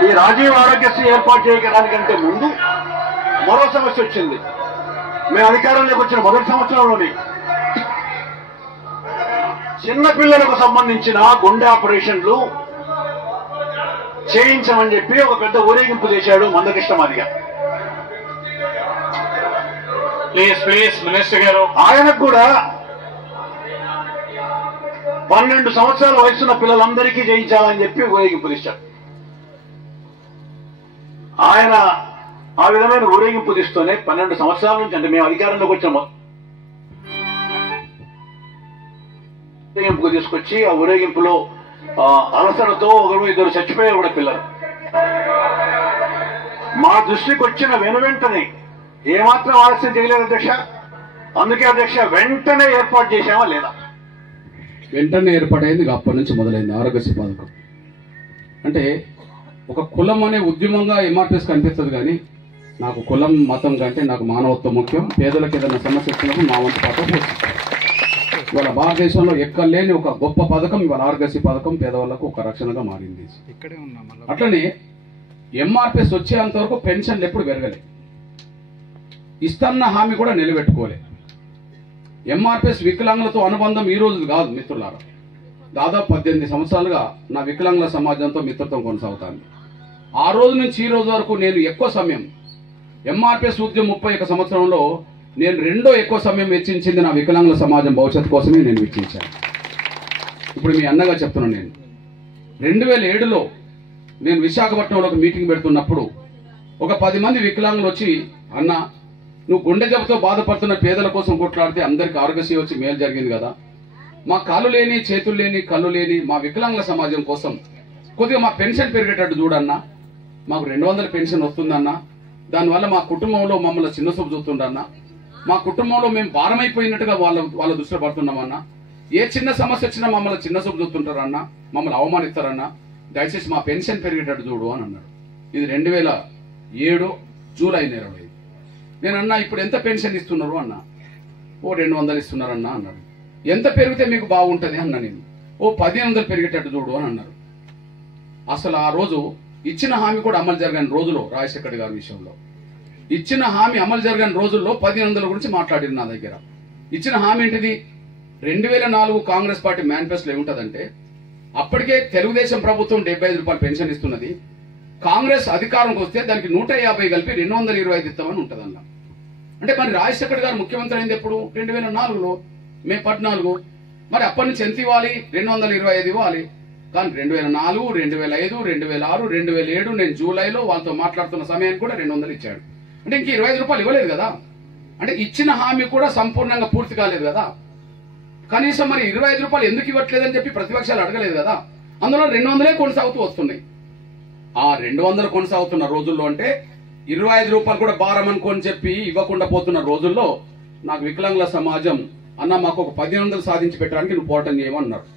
ఈ రాజీవ్ ఆరోగ్యశ్రీ ఏర్పాటు చేయడానికంటే ముందు మరో సమస్య వచ్చింది. మేము అధికారంలోకి వచ్చిన మొదటి సంవత్సరంలోని చిన్న పిల్లలకు సంబంధించిన గుండె ఆపరేషన్లు చేయించమని చెప్పి ఒక పెద్ద ఊరేగింపు చేశాడు మందకృష్ణ మాదిగ. ప్లీజ్ మినిస్టర్ గారు, ఆయనకు కూడా 12 సంవత్సరాల వయసున్న పిల్లలందరికీ చేయించాలని చెప్పి ఊరేగింపు తీశాడు. ఆయన ఆ విధమైన ఊరేగింపు తీస్తూనే 12 సంవత్సరాల నుంచి, అంటే మేము అధికారంలోకి వచ్చాము, ఊరేగింపుకు తీసుకొచ్చి ఆ ఊరేగింపులో అలసటతో 1-2 చచ్చిపోయారు కూడా పిల్లలు. మా దృష్టికి వచ్చిన వెంటనే ఏమాత్రం ఆలస్యం చేయలేదు అధ్యక్ష. అందుకే అధ్యక్ష వెంటనే ఏర్పాటు చేశామా లేదా? వెంటనే ఏర్పాటైంది. అప్పటి నుంచి మొదలైంది ఆరోగ్యశ్రీ పథకం. అంటే ఒక కులం అనే ఉద్యమంగా ఎంఆర్పీఎస్ కనిపిస్తుంది, కానీ నాకు కులం మతం కంటే నాకు మానవత్వం ముఖ్యం. పేదలకు ఏదైనా సమస్య వచ్చినప్పుడు మా వంతు పాత్ర పోషిస్తాం. ఇవాళ భారతదేశంలో ఎక్కలేని ఒక గొప్ప పథకం ఇవాళ ఆరోగ్యశ్రీ పథకం పేదవాళ్లకు ఒక రక్షణగా మారింది. అట్లనే ఎంఆర్పీఎస్ వచ్చేంత వరకు పెన్షన్లు ఎప్పుడు పెరగలే, ఇస్తున్న హామీ కూడా నిలబెట్టుకోలే. ఎంఆర్పీఎస్ వికలాంగులతో అనుబంధం ఈ రోజు కాదు మిత్రులారా, దాదాపు 18 సంవత్సరాలుగా నా వికలాంగుల సమాజంతో మిత్రత్వం కొనసాగుతాను. ఆ రోజు నుంచి ఈ రోజు వరకు నేను ఎక్కువ సమయం ఎంఆర్పీఎస్ ఉద్యమం 31 సంవత్సరంలో నేను రెండో ఎక్కువ సమయం వెచ్చించింది నా వికలాంగుల సమాజం భవిష్యత్తు కోసమే నేను వెచ్చించాను. ఇప్పుడు మీ అన్నగా చెప్తున్నాను, నేను 2007లో నేను విశాఖపట్నంలో ఒక మీటింగ్ పెడుతున్నప్పుడు ఒక 10 మంది వికలాంగులు వచ్చి, అన్న నువ్వు గుండె జబ్బుతో బాధపడుతున్న పేదల కోసం కొట్లాడితే అందరికి ఆరోగ్యశ్రీ వచ్చి మేలు జరిగింది కదా, మా కాళ్ళు లేని చేతులు లేని కళ్ళు లేని మా వికలాంగుల సమాజం కోసం కొద్దిగా మా పెన్షన్ పెరిగేటట్టు చూడన్నా, మాకు 200 పెన్షన్ వస్తుందన్నా, దానివల్ల మా కుటుంబంలో మమ్మల్ని చిన్న చూపు చూస్తుండన్నా, మా కుటుంబంలో మేము భారమైపోయినట్టుగా వాళ్ళ దృష్టిలో పడుతున్నామన్నా, ఏ చిన్న సమస్య వచ్చినా మమ్మల్ని చిన్న చూపు చూస్తుంటారన్నా, మమ్మల్ని అవమానిస్తారన్నా, దయచేసి మా పెన్షన్ పెరిగేటట్టు చూడు అని అన్నాడు. ఇది 2007 జూలై 25. నేను అన్నా ఇప్పుడు ఎంత పెన్షన్ ఇస్తున్నారు అన్నా. ఓ 200 ఇస్తున్నారన్నా అన్నాడు. ఎంత పెరిగితే మీకు బాగుంటుంది అన్నా. నేను ఓ 1500 పెరిగేటట్టు చూడు అని అన్నారు. అసలు ఆ రోజు ఇచ్చిన హామీ కూడా అమలు జరగని రోజులో రాజశేఖర్ గారి విషయంలో ఇచ్చిన హామీ అమలు జరగని రోజుల్లో 1500 గురించి మాట్లాడింది నా దగ్గర. ఇచ్చిన హామీ ఏంటిది? 2004 కాంగ్రెస్ పార్టీ మేనిఫెస్టోలో ఏముంటదంటే, అప్పటికే తెలుగుదేశం ప్రభుత్వం 75 రూపాయలు పెన్షన్ ఇస్తున్నది, కాంగ్రెస్ అధికారంకి వస్తే దానికి 150 కలిపి 225 ఇస్తామని ఉంటదన్న. అంటే మరి రాజశేఖర్ గారు ముఖ్యమంత్రి అయింది ఎప్పుడు? 2004లో మే 14. మరి అప్పటి నుంచి ఎంత ఇవ్వాలి? 225 ఇవ్వాలి. కానీ 2004, 2005, 2006, 2007 నేను జూలైలో వాళ్ళతో మాట్లాడుతున్న సమయానికి కూడా 200 ఇచ్చాడు. అంటే ఇంక 25 రూపాయలు ఇవ్వలేదు కదా. అంటే ఇచ్చిన హామీ కూడా సంపూర్ణంగా పూర్తి కాలేదు కదా. కనీసం మరి 25 రూపాయలు ఎందుకు ఇవ్వట్లేదని చెప్పి ప్రతిపక్షాలు అడగలేదు కదా. అందులో 200 కొనసాగుతూ వస్తున్నాయి. ఆ 200 కొనసాగుతున్న రోజుల్లో, అంటే 25 రూపాయలు కూడా భారం అనుకోని చెప్పి ఇవ్వకుండా పోతున్న రోజుల్లో నాకు వికలాంగుల సమాజం, అన్న మాకు ఒక 1500 సాధించి పెట్టడానికి నువ్వు పోరాటం చేయమన్నారు.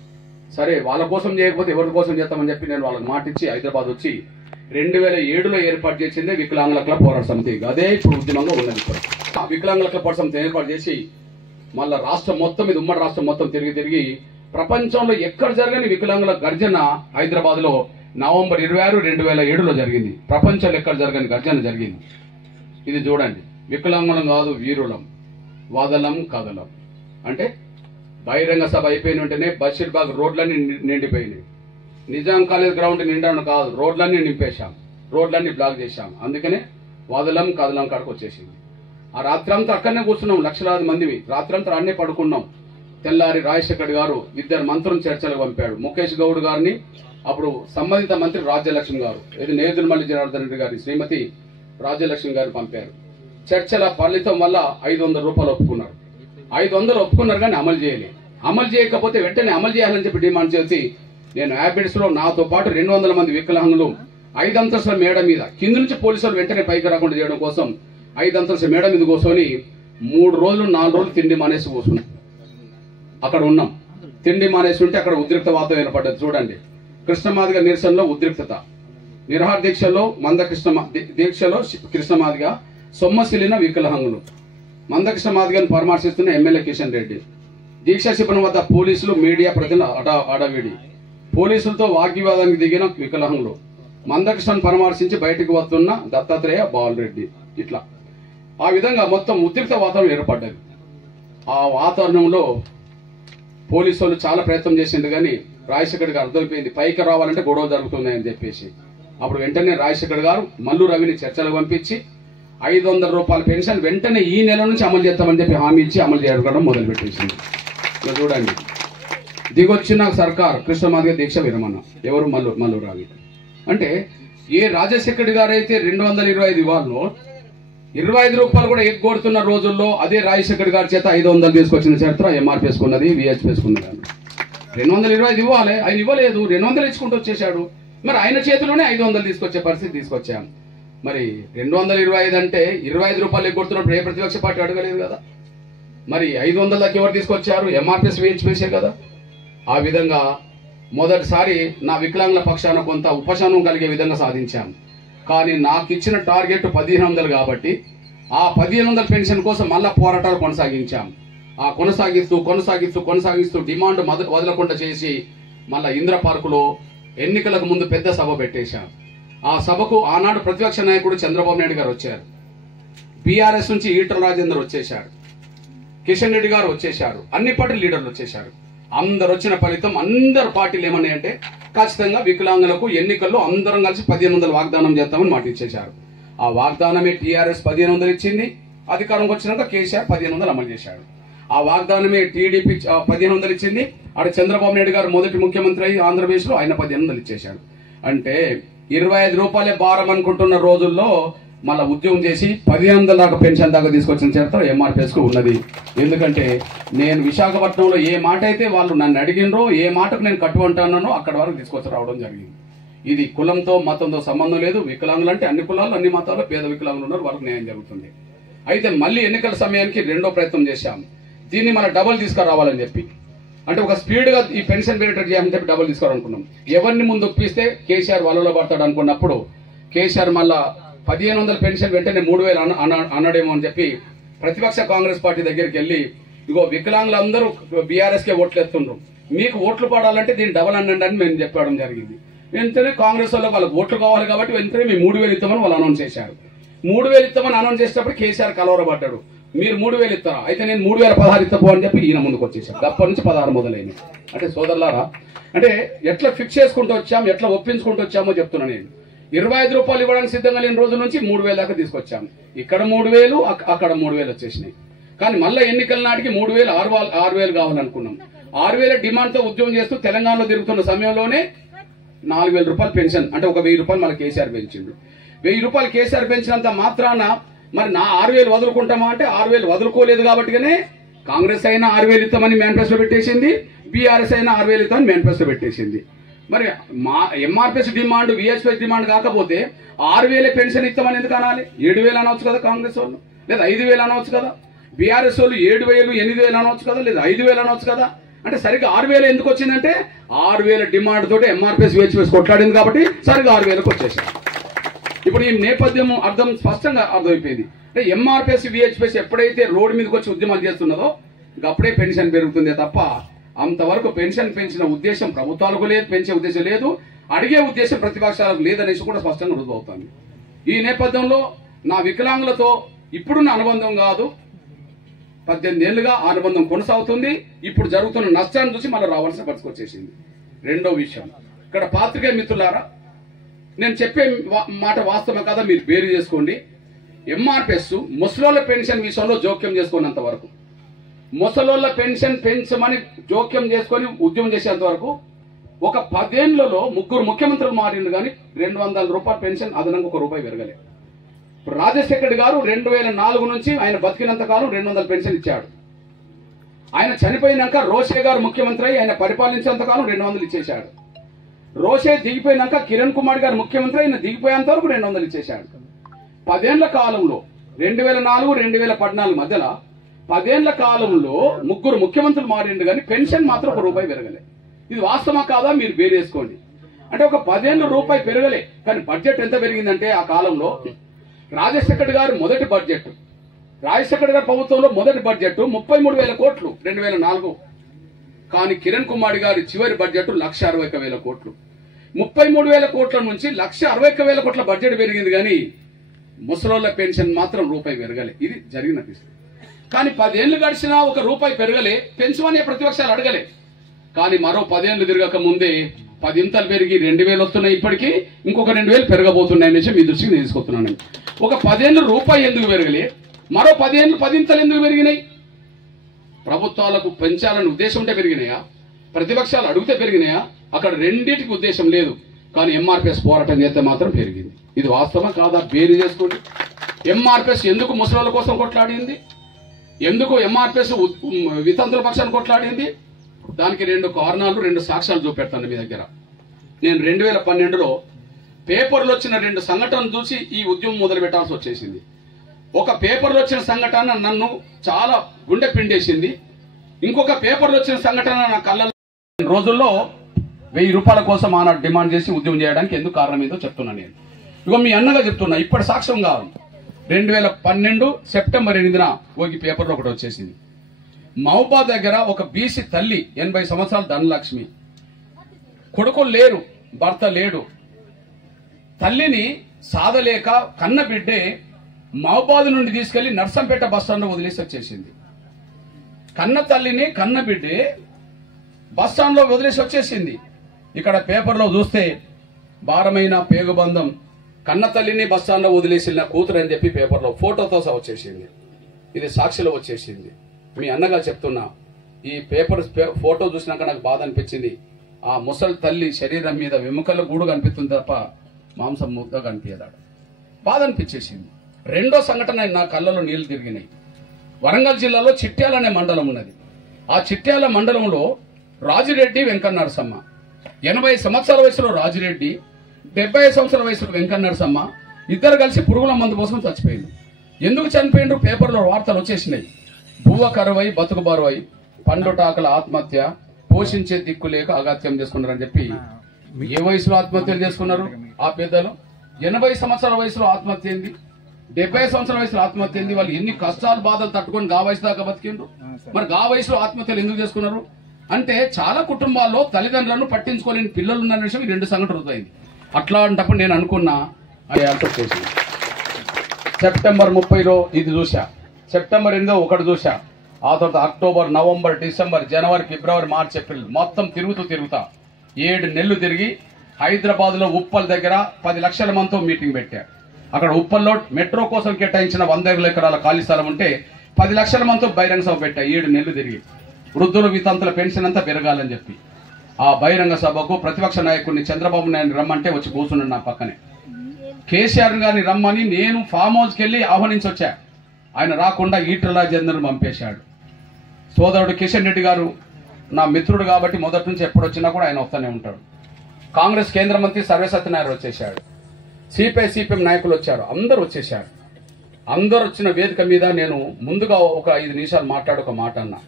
సరే వాళ్ళ కోసం చేయకపోతే ఎవరి కోసం చేస్తామని చెప్పి నేను వాళ్ళకి మాట ఇచ్చి హైదరాబాద్ వచ్చి 2007లో ఏర్పాటు చేసిందే వికలాంగుల క్లబ్ పోరాట సమితి. అదే ఇప్పుడు ఉద్యమంగా ఉన్నది. ఇప్పుడు వికలాంగుల క్లబ్ పోరాట సమితి ఏర్పాటు చేసి మళ్ళా రాష్ట్రం మొత్తం మీద, ఉమ్మడి రాష్ట్రం మొత్తం తిరిగి ప్రపంచంలో ఎక్కడ జరగని వికలాంగుల గర్జన హైదరాబాద్ లో నవంబర్ 26, 2007లో జరిగింది. ప్రపంచంలో ఎక్కడ జరగని గర్జన జరిగింది. ఇది చూడండి, వికలాంగులం కాదు వీరులం, వదలం కదలం. అంటే బహిరంగ సభ అయిపోయిన వెంటనే బషీర్బాగ్ రోడ్లన్నీ నిండిపోయినాయి. నిజాం కాలేజ్ గ్రౌండ్ నిండాను కాదు, రోడ్లన్నీ నింపేశాం, రోడ్లన్నీ బ్లాక్ చేశాం. అందుకనే వదలం కదలం కాడకు వచ్చేసింది. ఆ రాత్రంతా అక్కడనే కూర్చున్నాం, లక్షలాది మందివి రాత్రంతా అన్నే పడుకున్నాం. తెల్లారి రాజశేఖర్ గారు 2 మంత్రులను చర్చలకు పంపాడు. ముఖేష్ గౌడ్ గారిని, అప్పుడు సంబంధిత మంత్రి రాజ్యలక్ష్మి గారు, ఇది నేదురుమల్లి జనార్దన్ రెడ్డి గారి శ్రీమతి రాజ్యలక్ష్మి గారిని పంపారు. చర్చల ఫలితం వల్ల 500 రూపాయలు ఒప్పుకున్నారు. 500 ఒప్పుకున్నారు కానీ అమలు చేయలేదు. అమలు చేయకపోతే వెంటనే అమలు చేయాలని చెప్పి డిమాండ్ చేసి నేను హ్యాబిట్స్ లో నాతో పాటు 200 మంది వికలాంగులు 5 అంతస్తుల మేడ మీద, కింద నుంచి పోలీసులు వెంటనే పైకి రాకుండా చేయడం కోసం 5 అంతస్తుల మేడ మీద కూర్చొని 3 రోజులు 4 రోజులు తిండి మానేసి కూర్చున్నాం. అక్కడ ఉన్నాం. తిండి మానేసి ఉంటే అక్కడ ఉద్రిక్త వాతావరణం ఏర్పడ్డది. చూడండి, కృష్ణమాదిగ నిరసనలో ఉద్రిక్తత, నిరహార దీక్షలో దీక్షలో కృష్ణమాదిగ సొమ్మసిలిన వికలాంగులు, మందకృష్ణ మాదిగను పరామర్శిస్తున్న ఎమ్మెల్యే కిషన్ రెడ్డి, దీక్ష శిబిరం వద్ద పోలీసులు, మీడియా ప్రజల అడవిడి, పోలీసులతో వాగ్వివాదానికి దిగిన వికలాంగులు, మందకృష్ణను పరామర్శించి బయటకు వస్తున్న దత్తాత్రేయ బాలరెడ్డి. ఇట్లా ఆ విధంగా మొత్తం ఉద్రిక్త వాతావరణం ఏర్పడ్డది. ఆ వాతావరణంలో పోలీసు వాళ్ళు చాలా ప్రయత్నం చేసిండు, కానీ రాజశేఖర్ గారు అర్థమైపోయింది పైకి రావాలంటే గొడవ జరుగుతున్నాయని చెప్పేసి అప్పుడు వెంటనే రాజశేఖర్ గారు మల్లు రవిని చర్చలకు పంపించి 500 రూపాయల పెన్షన్ వెంటనే ఈ నెల నుంచి అమలు చేస్తామని చెప్పి హామీ ఇచ్చి అమలు చేయడం మొదలుపెట్టేసింది. ఇక చూడండి, దిగొచ్చిన సర్కార్ కృష్ణమాదిగ దీక్ష విరమణ. ఎవరు? మల్లు రవి. అంటే ఏ రాజశేఖర్ గారు అయితే 225 ఇవ్వాలో 25 రూపాయలు కూడా ఎగ్గొడుతున్న రోజుల్లో అదే రాజశేఖర్ గారి చేత 500 తీసుకొచ్చిన చరిత్ర ఎంఆర్పీఎస్ కున్నది, విహెచ్పిఎస్ కున్నది. 225 ఇవ్వాలి, ఆయన ఇవ్వలేదు, 200 ఇచ్చుకుంటూ వచ్చేసాడు. మరి ఆయన చేతిలోనే 500 తీసుకొచ్చే పరిస్థితి తీసుకొచ్చాం. మరి 225 అంటే 25 రూపాయలు ఎగ్గొడుతున్నప్పుడు ఏ ప్రతిపక్ష పార్టీ అడగలేదు కదా. మరి 500 దాకా ఎవరు తీసుకొచ్చారు? ఎంఆర్పీఎస్ విహెచ్పిఎసే కదా. ఆ విధంగా మొదటిసారి నా వికలాంగుల పక్షాన కొంత ఉపశమనం కలిగే విధంగా సాధించాం. కానీ నాకు ఇచ్చిన టార్గెట్ 1500 కాబట్టి ఆ 1500 పెన్షన్ కోసం మళ్ళా పోరాటాలు కొనసాగించాం. ఆ కొనసాగిస్తూ డిమాండ్ వదలకుండా చేసి మళ్ళా ఇంద్ర పార్కులో ఎన్నికలకు ముందు పెద్ద సభ పెట్టేశాం. ఆ సభకు ఆనాడు ప్రతిపక్ష నాయకుడు చంద్రబాబు నాయుడు గారు వచ్చారు, బీఆర్ఎస్ నుంచి ఈటల రాజేందర్ వచ్చేశారు, కిషన్ రెడ్డి గారు వచ్చేశారు, అన్ని పార్టీ లీడర్లు వచ్చేశారు. అందరు వచ్చిన ఫలితం అందరు పార్టీలు ఏమన్నాయంటే ఖచ్చితంగా వికలాంగులకు ఎన్నికల్లో అందరం కలిసి 1500 వాగ్దానం చేస్తామని మాట ఇచ్చేశారు. ఆ వాగ్దానమే టీఆర్ఎస్ 1500 ఇచ్చింది, అధికారంకి వచ్చినాక కేసీఆర్ 1500 అమలు చేశాడు. ఆ వాగ్దానమే టీడీపీ 1500 ఇచ్చింది, అక్కడ చంద్రబాబు నాయుడు గారు మొదటి ముఖ్యమంత్రి అయ్యి ఆంధ్రప్రదేశ్ లో ఆయన 1500 ఇచ్చేశాడు. అంటే 25 రూపాయలే భారం అనుకుంటున్న రోజుల్లో మళ్ళీ ఉద్యోగం చేసి 1500 దాకా పెన్షన్ దాకా తీసుకొచ్చిన చరిత్ర ఎంఆర్పీఎస్ కు ఉన్నది. ఎందుకంటే నేను విశాఖపట్నంలో ఏ మాట అయితే వాళ్ళు నన్ను అడిగినరో, ఏ మాటకు నేను కట్టుకుంటున్నానో అక్కడ వరకు తీసుకొచ్చి రావడం జరిగింది. ఇది కులంతో మతంతో సంబంధం లేదు. వికలాంగులు అంటే అన్ని కులాలు అన్ని మతాలు పేద వికలాంగులు ఉన్నారు, వాళ్ళకి న్యాయం జరుగుతుంది. అయితే మళ్ళీ ఎన్నికల సమయానికి రెండో ప్రయత్నం చేశాం, దీన్ని మన డబల్ తీసుకురావాలని చెప్పి. అంటే ఒక స్పీడ్ గా ఈ పెన్షన్ బెనిఫిట్ చేయాలని చెప్పి డబల్ తీసుకోవాలనుకున్నాం. ఎవరిని ముందు ఒప్పిస్తే కేసీఆర్ వలలో పడతాడు అనుకున్నప్పుడు కేసీఆర్ మళ్ళా 1500 పెన్షన్ వెంటనే 3000 అన్నాడేమో అని చెప్పి ప్రతిపక్ష కాంగ్రెస్ పార్టీ దగ్గరికి వెళ్ళి, ఇగో వికలాంగులు అందరూ బీఆర్ఎస్ కే ఓట్లు ఎత్తుండ్రు, మీకు ఓట్లు పడాలంటే దీన్ని డబల్ అనండి అని మేము చెప్పడం జరిగింది. వెంటనే కాంగ్రెస్ వాళ్ళకి ఓట్లు కావాలి కాబట్టి వెంటనే మేము 3000 ఇస్తామని వాళ్ళు అనౌన్స్ చేశారు. 3000 ఇస్తామని అనౌన్స్ చేసేటప్పుడు కేసీఆర్ కలవరపడ్డాడు, మీరు 3000 ఇస్తారా, అయితే నేను 3016 ఇస్తాపో అని చెప్పి ఈయన ముందుకు వచ్చేసాడు. అప్పటి నుంచి 16 మొదలైంది. అంటే సోదరులారా, అంటే ఎట్లా ఫిక్స్ చేసుకుంటూ వచ్చాము, ఎట్లా ఒప్పించుకుంటూ వచ్చామో చెప్తున్నా. నేను 25 రూపాయలు ఇవ్వడానికి సిద్ధంగా లేని రోజుల నుంచి 3000 దాకా తీసుకొచ్చాము. ఇక్కడ 3000, అక్కడ 3000 వచ్చేసినాయి. కానీ మళ్ళీ ఎన్నికల నాటికి 3000 6000 కావాలనుకున్నాం. 6000 డిమాండ్ తో ఉద్యోగం చేస్తూ తెలంగాణలో తిరుగుతున్న సమయంలోనే 4000 రూపాయలు పెన్షన్, అంటే ఒక 1000 రూపాయలు మళ్ళీ కేసీఆర్ పెంచిండు. 1000 రూపాయలు కేసీఆర్ పెంచినంత మాత్రాన మరి నా 6000 వదులుకుంటామా అంటే 6000 వదులుకోలేదు. కాబట్టిగానే కాంగ్రెస్ అయినా 6000 ఇస్తామని మేనిఫెస్టో పెట్టేసింది, బీఆర్ఎస్ అయినా 6000 ఇస్తామని మేనిఫెస్టో పెట్టేసింది. మరి మా ఎంఆర్పీఎస్ డిమాండ్ విహెచ్పిఎస్ డిమాండ్ కాకపోతే 6000 పెన్షన్ ఇస్తామని ఎందుకు అనాలి? 7000 అనవచ్చు కదా కాంగ్రెస్ వాళ్ళు, లేదా 5000 అనవచ్చు కదా. బీఆర్ఎస్ వాళ్ళు 7000 8000 అనవచ్చు కదా, లేదా 5000 అనవచ్చు కదా. అంటే సరిగ్గా 6000 ఎందుకు వచ్చిందంటే 6000 డిమాండ్ తోటి ఎంఆర్పీఎస్ విహెచ్పిఎస్ కొట్లాడింది కాబట్టి సరిగ్గా 6000కి వచ్చేసారు. ఇప్పుడు ఈ నేపథ్యం అర్థం స్పష్టంగా అర్థమైపోయింది. అంటే ఎంఆర్పీఎస్ విహెచ్పిఎస్ ఎప్పుడైతే రోడ్డు మీదకి వచ్చి ఉద్యమాలు చేస్తున్నదో అప్పుడే పెన్షన్ పెరుగుతుందే తప్ప అంతవరకు పెన్షన్ పెంచిన ఉద్దేశం ప్రభుత్వాలకు లేదు, పెంచే ఉద్దేశం లేదు, అడిగే ఉద్దేశం ప్రతిపక్షాలకు లేదనేసి కూడా స్పష్టంగా రుజువవుతుంది. ఈ నేపథ్యంలో నా వికలాంగులతో ఇప్పుడున్న అనుబంధం కాదు, 18 ఏళ్లుగా అనుబంధం కొనసాగుతుంది. ఇప్పుడు జరుగుతున్న నష్టాన్ని చూసి మళ్ళీ రావాల్సిన పరిస్థితి వచ్చేసింది. రెండో విషయం, ఇక్కడ పాత్రికేయ మిత్రులారా, నేను చెప్పే మాట వాస్తవం కదా, మీరు బేరు చేసుకోండి. ఎంఆర్పీఎస్ ముసలోళ్ళ పెన్షన్ విషయంలో జోక్యం చేసుకున్నంత వరకు, ముసలోళ్ళ పెన్షన్ పెంచమని జోక్యం చేసుకొని ఉద్యమం చేసేంత వరకు ఒక 10 ఏళ్లలో 3 ముఖ్యమంత్రులు మారిండు, కానీ 200 రూపాయల పెన్షన్ అదనంగా ₹1 పెరగలే. రాజశేఖర్ గారు 2004 నుంచి ఆయన బతికినంత కాలం 200 పెన్షన్ ఇచ్చాడు. ఆయన చనిపోయినాక రోషే గారు ముఖ్యమంత్రి అయి ఆయన పరిపాలించేంత కాలం 200 ఇచ్చేశాడు. రోషే దిగిపోయినాక కిరణ్ కుమార్ గారు ముఖ్యమంత్రి ఆయన దిగిపోయేంత వరకు 200 ఇచ్చేశాడు. 10 ఏళ్ల కాలంలో 2004 2014 మధ్యలో 10 ఏళ్ల కాలంలో 3 ముఖ్యమంత్రులు మారిండు, కానీ పెన్షన్ మాత్రం ₹1 పెరగలే. ఇది వాస్తవమా కాదా మీరు వేరేసుకోండి. అంటే ఒక 10 ఏళ్ళు రూపాయి పెరగలే, కానీ బడ్జెట్ ఎంత పెరిగిందంటే ఆ కాలంలో రాజశేఖర్ గారు మొదటి బడ్జెట్, రాజశేఖర్ గారి ప్రభుత్వంలో మొదటి బడ్జెట్ 33,000 కోట్లు 2004. కానీ కిరణ్ కుమార్ గారి చివరి బడ్జెట్ 1,61,000 కోట్లు. 33,000 కోట్ల నుంచి 1,61,000 కోట్ల బడ్జెట్ పెరిగింది, కానీ ముసలోళ్ళ పెన్షన్ మాత్రం రూపాయి పెరగలే. ఇది జరిగినది. కానీ 10 ఏళ్ళు గడిచినా ఒక రూపాయి పెరగలే, పెంచమని ప్రతిపక్షాలు అడగలే. కానీ మరో 10 ఏళ్ళు తిరగక ముందే 10 ఇంతలు పెరిగి 2000 వస్తున్నాయి. ఇప్పటికీ ఇంకొక 2000 పెరగబోతున్నాయి అనేసి మీ దృష్టికి నేను తీసుకొస్తున్నాను. ఒక 10 ఏళ్ళు రూపాయి ఎందుకు పెరగలే, మరో 10 ఏళ్ళు 10 ఇంతలు ఎందుకు పెరిగినాయి? ప్రభుత్వాలకు పెంచాలని ఉద్దేశం ఉంటే పెరిగినాయా, ప్రతిపక్షాలు అడిగితే పెరిగినాయా? అక్కడ రెండింటికి ఉద్దేశం లేదు. కానీ ఎంఆర్పిఎస్ పోరాటం చేస్తే మాత్రం పెరిగింది. ఇది వాస్తవం కాదా? బేరీ చేసుకోండి. ఎంఆర్పిఎస్ ఎందుకు ముసలోళ్ళ కోసం కొట్లాడింది? ఎందుకు ఎంఆర్పిఎస్ వితంతుల పక్షాన్ని కొట్లాడింది? దానికి 2 కారణాలు, 2 సాక్ష్యాలు చూపెడతాను మీ దగ్గర. నేను 2012లో పేపర్లో వచ్చిన 2 సంఘటనలు చూసి ఈ ఉద్యమం మొదలు పెట్టాల్సి వచ్చేసింది. ఒక పేపర్లో వచ్చిన సంఘటన నన్ను చాలా గుండె పిండేసింది. ఇంకొక పేపర్లో వచ్చిన సంఘటన నా కళ్ళ రోజుల్లో 1000 రూపాయల కోసం ఆనాడు డిమాండ్ చేసి ఉద్యమం చేయడానికి ఎందుకు కారణం ఏదో చెప్తున్నాను నేను. ఇగో మీ అన్నగా చెప్తున్నా, ఇప్పటి సాక్ష్యం కావాలి. 2012 సెప్టెంబర్ 8న ఒక పేపర్లో ఒకటి వచ్చేసింది. మహబూబాద్ దగ్గర ఒక బీసీ తల్లి 80 సంవత్సరాల ధనలక్ష్మి, కొడుకులు లేరు, భర్త లేడు. తల్లిని సాధలేక కన్న బిడ్డే మహబూబాద్ నుండి తీసుకెళ్లి నర్సంపేట బస్టాండ్ వదిలేసి వచ్చేసింది. కన్న తల్లిని కన్న బిడ్డే బస్టాండ్ లో వదిలేసి వచ్చేసింది. ఇక్కడ పేపర్లో చూస్తే భారమైన పేగుబంధం, కన్న తల్లిని బస్టాండ్ లో వదిలేసిన కూతురు అని చెప్పి పేపర్లో ఫోటోతో సహా వచ్చేసింది. ఇది సాక్షిలో వచ్చేసింది. మీ అన్నగా చెప్తున్నా, ఈ పేపర్ ఫోటో చూసినాక నాకు బాధ అనిపించింది. ఆ ముసలి తల్లి శరీరం మీద వెముకల గూడు కనిపిస్తుంది తప్ప మాంసం ముద్ద కనిపించదాడు. బాధ అనిపించేసింది. రెండో సంఘటన నా కళ్ళలో నీళ్లు తిరిగినాయి. వరంగల్ జిల్లాలో చిట్యాల అనే మండలం ఉన్నది. ఆ చిట్యాల మండలంలో రాజిరెడ్డి వెంకన్న నరసమ్మ, 80 సంవత్సరాల వయసులో రాజిరెడ్డి, 75 సంవత్సరాల వయసులో వెంకన్న నరసమ్మ ఇద్దరు కలిసి పురుగుల మందు కోసం చచ్చిపోయింది. ఎందుకు చనిపోయిండ్రు? పేపర్లో వార్తలు వచ్చేసినాయి. భూవ కరువై బతుకు బరువై పండుటాకల ఆత్మహత్య, పోషించే దిక్కు లేక అగాత్యం చేసుకున్నారని చెప్పి. ఏ వయసులో ఆత్మహత్యలు చేసుకున్నారు ఆ పెద్దలు? 80 సంవత్సరాల వయసులో ఆత్మహత్య ఏంది, 70 సంవత్సరాల వయసులో ఆత్మహత్య ఏంది? వాళ్ళు ఎన్ని కష్టాలు బాధలు తట్టుకొని గా వయసు దాకా బతికిండ్రు. మరి గా వయసులో ఆత్మహత్యలు ఎందుకు చేసుకున్నారు అంటే, చాలా కుటుంబాల్లో తల్లిదండ్రులను పట్టించుకోలేని పిల్లలు ఉన్న విషయం ఈ 2 సంఘటనలు అవుతాయింది. అట్లాంటప్పుడు నేను అనుకున్నా చేసి సెప్టెంబర్ 30లో ఇది చూసా, సెప్టెంబర్ 8 ఒకటి చూసా, ఆ తర్వాత అక్టోబర్, నవంబర్, డిసెంబర్, జనవరి, ఫిబ్రవరి, మార్చి, ఏప్రిల్ మొత్తం తిరుగుతా 7 నెలలు తిరిగి హైదరాబాద్ లో ఉప్పల్ దగ్గర 10 లక్షల మందితో మీటింగ్ పెట్టా. అక్కడ ఉప్పల్లో మెట్రో కోసం కేటాయించిన 100 ఎకరాల ఖాళీ స్థలం ఉంటే 10 లక్షల మందితో బహిరంగ సభ పెట్టా. 7 నెలలు తిరిగి వృద్ధుల వితంతుల పెన్షన్ అంతా పెరగాలని చెప్పి ఆ బహిరంగ సభకు ప్రతిపక్ష నాయకుడిని చంద్రబాబు నాయుడు రమ్మంటే వచ్చి కూర్చున్నాడు నా పక్కనే. కేసీఆర్ గారిని రమ్మని నేను ఫామ్ హౌస్కి వెళ్ళి ఆహ్వానించి వచ్చా. ఆయన రాకుండా ఈటల రాజేందర్ను పంపేశాడు. సోదరుడు కిషన్ రెడ్డి గారు నా మిత్రుడు కాబట్టి మొదటి నుంచి ఎప్పుడు వచ్చినా కూడా ఆయన వస్తూనే ఉంటాడు. కాంగ్రెస్ కేంద్ర మంత్రి సర్వేసత్యనారాయణ వచ్చేశాడు. సిపిఎం నాయకులు వచ్చారు, అందరూ వచ్చేశారు. అందరు వచ్చిన వేదిక మీద నేను ముందుగా ఒక 5 నిమిషాలు మాట్లాడు ఒక మాట అన్నా.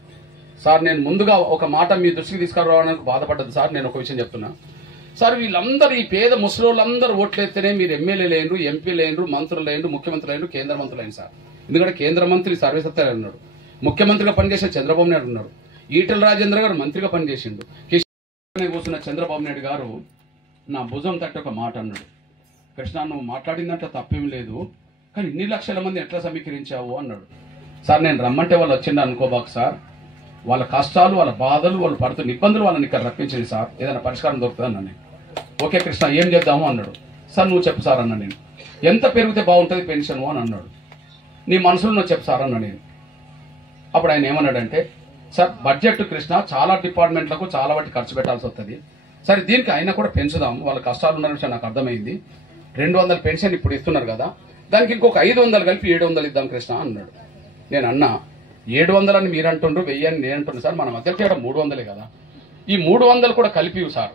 సార్, నేను ముందుగా ఒక మాట మీ దృష్టికి తీసుకురావడానికి బాధపడ్డది సార్. నేను ఒక విషయం చెప్తున్నా సార్, వీళ్ళందరూ ఈ పేద ముసలోళ్ళందరూ ఓట్లెత్తేనే మీరు ఎమ్మెల్యేలు అయినరు, ఎంపీలు అయినరు, మంత్రులు అయినరు, ముఖ్యమంత్రులు అయినరు, కేంద్ర మంత్రులు అయిన సార్. ఎందుకంటే కేంద్ర మంత్రి సర్వేసత్యనారాయణ ఉన్నాడు, ముఖ్యమంత్రిగా పనిచేసిన చంద్రబాబు నాయుడు ఉన్నాడు, ఈటల రాజేంద్ర గారు మంత్రిగా పనిచేసిండు, కూర్చున్న చంద్రబాబు నాయుడు గారు నా భుజం తట్టి ఒక మాట అన్నాడు. కృష్ణ, నువ్వు మాట్లాడిందంటే తప్పేం లేదు, కానీ ఇన్ని లక్షల మంది ఎట్లా సమీకరించావు అన్నాడు. సార్, నేను రమ్మంటే వాళ్ళు వచ్చిండ అనుకోబాకు సార్, వాళ్ళ కష్టాలు, వాళ్ళ బాధలు, వాళ్ళు పడుతున్న ఇబ్బందులు వాళ్ళని ఇక్కడ రప్పించింది సార్, ఏదైనా పరిష్కారం దొరుకుతుంది అన్న. నేను ఓకే కృష్ణ, ఏం చేద్దాము అన్నాడు. సార్ నువ్వు చెప్పు సార్ అన్న. నేను ఎంత పెరిగితే బాగుంటుంది పెన్షన్ అని అన్నాడు. నీ మనసులో నువ్వు చెప్పు సార్ అన్న. నేను అప్పుడు ఆయన ఏమన్నాడంటే, సార్ బడ్జెట్ కృష్ణ చాలా డిపార్ట్మెంట్లకు చాలా వాటి ఖర్చు పెట్టాల్సి వస్తుంది, సరే దీనికి అయినా కూడా పెంచుదాం, వాళ్ళ కష్టాలు ఉన్న విషయం నాకు అర్థమైంది. 200 పెన్షన్ ఇప్పుడు ఇస్తున్నారు కదా, దానికి ఇంకొక 500 కలిపి 700 ఇద్దాం కృష్ణ అన్నాడు. నేను అన్నా, 700 అని మీరు అంటుండ్రు, 1000 అని నేను అంటున్నాను సార్, మన మధ్యలో 300 కదా, ఈ 300 కూడా కలిపి సార్,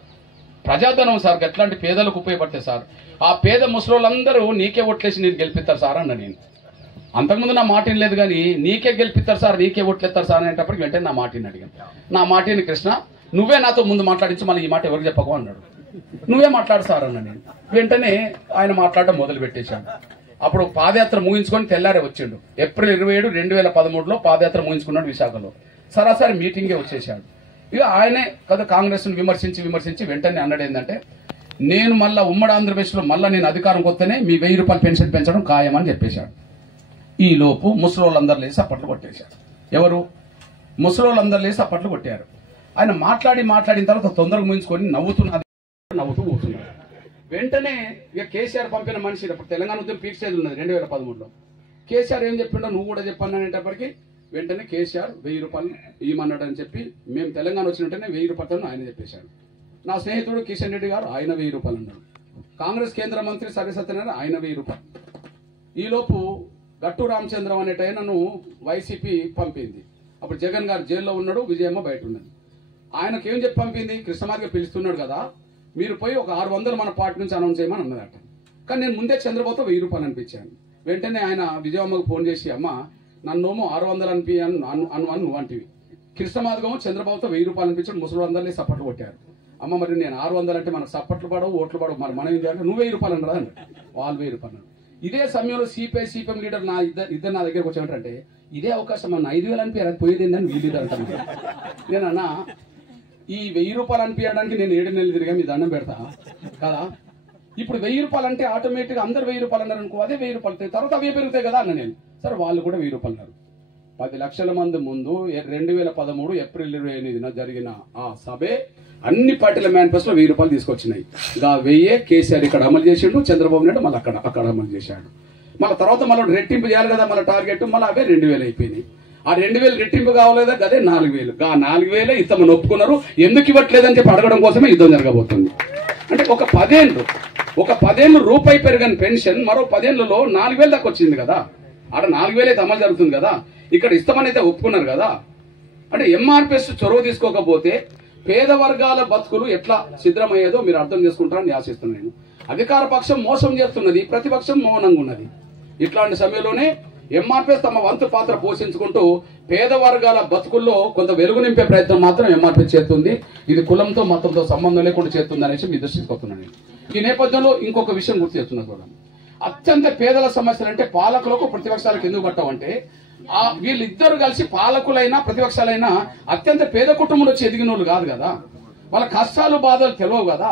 ప్రజాధనం సార్, ఎట్లాంటి పేదలకు ఉపయోగపడతాయి సార్, ఆ పేద ముసలోళ్ళందరూ నీకే ఓట్లేసి నేను గెలిపిస్తారు సార్ అన్న. నేను అంతకుముందు నా మాట లేదు, కానీ నీకే గెలిపిస్తారు సార్, నీకే ఓట్లేస్తారు సార్ అనేటప్పటికి వెంటనే నా మాటిని అడిగాను. నా మాటిని కృష్ణ, నువ్వే నాతో ముందు మాట్లాడించి మళ్ళీ ఈ మాట ఎవరికి చెప్పకు అన్నాడు. నువ్వే మాట్లాడు సార్ అన్న. నేను వెంటనే ఆయన మాట్లాడటం మొదలు పెట్టేశాను. అప్పుడు పాదయాత్ర ముగించుకొని తెల్లారే వచ్చిండు. ఏప్రిల్ 27, 2013లో పాదయాత్ర ముగించుకున్నాడు విశాఖలో. సరాసరి మీటింగే వచ్చేసాడు. ఇక ఆయనే కదా కాంగ్రెస్ ను విమర్శించి వెంటనే అన్నాడు ఏంటంటే, నేను మళ్ళా ఉమ్మడి ఆంధ్రప్రదేశ్లో మళ్ళీ నేను అధికారం కొత్తనే మీ 1000 రూపాయలు పెన్షన్ పెంచడం ఖాయమని చెప్పేశాడు. ఈ లోపు ముసలోళ్ళందరూ లేసి అప్పట్లు కొట్టేశారు. ఎవరు? ముసలోళ్ళందరూ లేసి అప్పట్లు కొట్టారు. ఆయన మాట్లాడిన తర్వాత తొందరగా ముగించుకొని నవ్వుతూ కూర్చున్నాడు. వెంటనే ఇక కేసీఆర్ పంపిన మనిషి ఇప్పుడు తెలంగాణ ఉద్యమం పీక్ స్టేజ్ ఉన్నది 2013లో. కేసీఆర్ ఏం చెప్పిండో నువ్వు కూడా చెప్పన్నానేటప్పటికీ వెంటనే కేసీఆర్ 1000 రూపాయలు ఇవ్వమన్నాడు అని చెప్పి మేము తెలంగాణ వచ్చినట్టనే 1000 రూపాయలను ఆయన చెప్పేశాడు. నా స్నేహితుడు కిషన్ రెడ్డి గారు ఆయన 1000 రూపాయలు అన్నాడు. కాంగ్రెస్ కేంద్ర మంత్రి సత్యనారాయణ ఆయన 1000 రూపాయలు. ఈలోపు గట్టు రామచంద్రం అనేటైనను వైసీపీ పంపింది. అప్పుడు జగన్ గారు జైల్లో ఉన్నాడు, విజయమ్మ బయట ఉన్నది. ఆయనకి ఏం చెప్పి పంపింది? కృష్ణమార్గ పిలుస్తున్నాడు కదా, మీరు పోయి ఒక 600 మన పార్టీ నుంచి అనౌన్స్ చేయమని అన్నదట. కానీ నేను ముందే చంద్రబాబుతో 1000 రూపాయలు అనిపించాను. వెంటనే ఆయన విజయమ్మకు ఫోన్ చేసి, అమ్మ నన్నేమో 600 అనిపి అను నువ్వు అంటివి, కృష్ణమార్గం చంద్రబాబుతో 1000 రూపాయలు అనిపించాడు, ముసలి సప్పట్లు కొట్టారు. అమ్మ మరి నేను 600 అంటే మనకు సప్పట్లు పడవు, ఓట్లు పడవు, మరి మనం ఏం చేయాలంటే నువ్వు 1000 రూపాయలు అన్నాడు. వాళ్ళు 1000 రూపాయలు. ఇదే సమయంలో సిపిఎం లీడర్ ఇద్దరు నా దగ్గరకు వచ్చామంటే ఇదే అవకాశం మన 5000 అనిపించారు, పోయేది ఏందని వీళ్ళు అంటాను. నేనన్నా ఈ 1000 రూపాయలు అనిపించడానికి నేను 7 నెలలు తిరిగా మీ దండం పెడతా కదా. ఇప్పుడు 1000 రూపాయలు అంటే ఆటోమేటిక్గా అందరు 1000 రూపాయలు అన్నారు అనుకో, అదే 1000 రూపాయలు తర్వాత అవే పెరుగుతాయి కదా అన్న నేను. సరే వాళ్ళు కూడా 1000 రూపాయలు అన్నారు. 10 లక్షల మంది ముందు 2013 ఏప్రిల్ 28న జరిగిన ఆ సభే అన్ని పార్టీల మేనిఫెస్టోలో 1000 రూపాయలు తీసుకొచ్చినాయి. ఇంకా 1000 కేసీఆర్ ఇక్కడ అమలు చేసిండు, చంద్రబాబు నాయుడు మళ్ళీ అక్కడ అమలు చేశాడు. మళ్ళీ తర్వాత మళ్ళీ రెట్టింపు చేయాలి కదా మళ్ళీ టార్గెట్, మళ్ళీ అవే 2000 అయిపోయినాయి. ఆ 2000 రెట్టింపు కావాలేదా అదే 4000. ఆ 4000 ఇతమని ఒప్పుకున్నారు. ఎందుకు ఇవ్వట్లేదని చెప్పి అడగడం కోసమే యుద్ధం జరగబోతుంది. అంటే ఒక 10 ఏళ్ళు రూపాయి పెరగని పెన్షన్ మరో 10 ఏళ్లలో 4000 దాకా వచ్చింది కదా. ఆడ 4000 అయితే అమలు జరుగుతుంది కదా, ఇక్కడ ఇస్తామని అయితే ఒప్పుకున్నారు కదా. అంటే ఎంఆర్పిఎస్ చొరవ తీసుకోకపోతే పేద వర్గాల బతుకులు ఎట్లా సిద్ధమయ్యేదో మీరు అర్థం చేసుకుంటారని ఆశిస్తున్నాను. నేను అధికార పక్షం మోసం చేస్తున్నది, ప్రతిపక్షం మౌనంగా ఉన్నది. ఇట్లాంటి సమయంలోనే ఎంఆర్పిఎస్ తమ వంతు పాత్ర పోషించుకుంటూ పేద వర్గాల బతుకుల్లో కొంత వెలుగు నింపే ప్రయత్నం మాత్రం ఎంఆర్పిఎస్ చేస్తుంది. ఇది కులంతో మతంతో సంబంధం లేకుండా చేస్తుంది అనేసి మీ దృష్టికి వస్తున్నాను. ఈ నేపథ్యంలో ఇంకొక విషయం గుర్తు చేస్తున్నా చూడండి. అత్యంత పేదల సమస్యలు అంటే పాలకులకు ప్రతిపక్షాలకు ఎందుకు పట్టవంటే వీళ్ళిద్దరు కలిసి పాలకులైనా ప్రతిపక్షాలైనా అత్యంత పేద కుటుంబంలో వచ్చి ఎదిగిన వాళ్ళు కాదు కదా. వాళ్ళ కష్టాలు బాధలు తెలియవు కదా.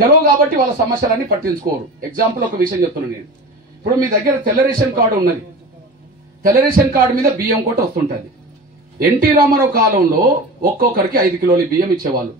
తెలియవు కాబట్టి వాళ్ళ సమస్యలన్నీ పట్టించుకోరు. ఎగ్జాంపుల్ ఒక విషయం చెప్తున్నాను నేను. ఇప్పుడు మీ దగ్గర తెల్ల రేషన్ కార్డు ఉన్నది. తెల్ల రేషన్ కార్డు మీద బియ్యం కూడా వస్తుంటది. ఎన్టీ రామారావు కాలంలో ఒక్కొక్కరికి 5 కిలోల బియ్యం ఇచ్చేవాళ్ళు.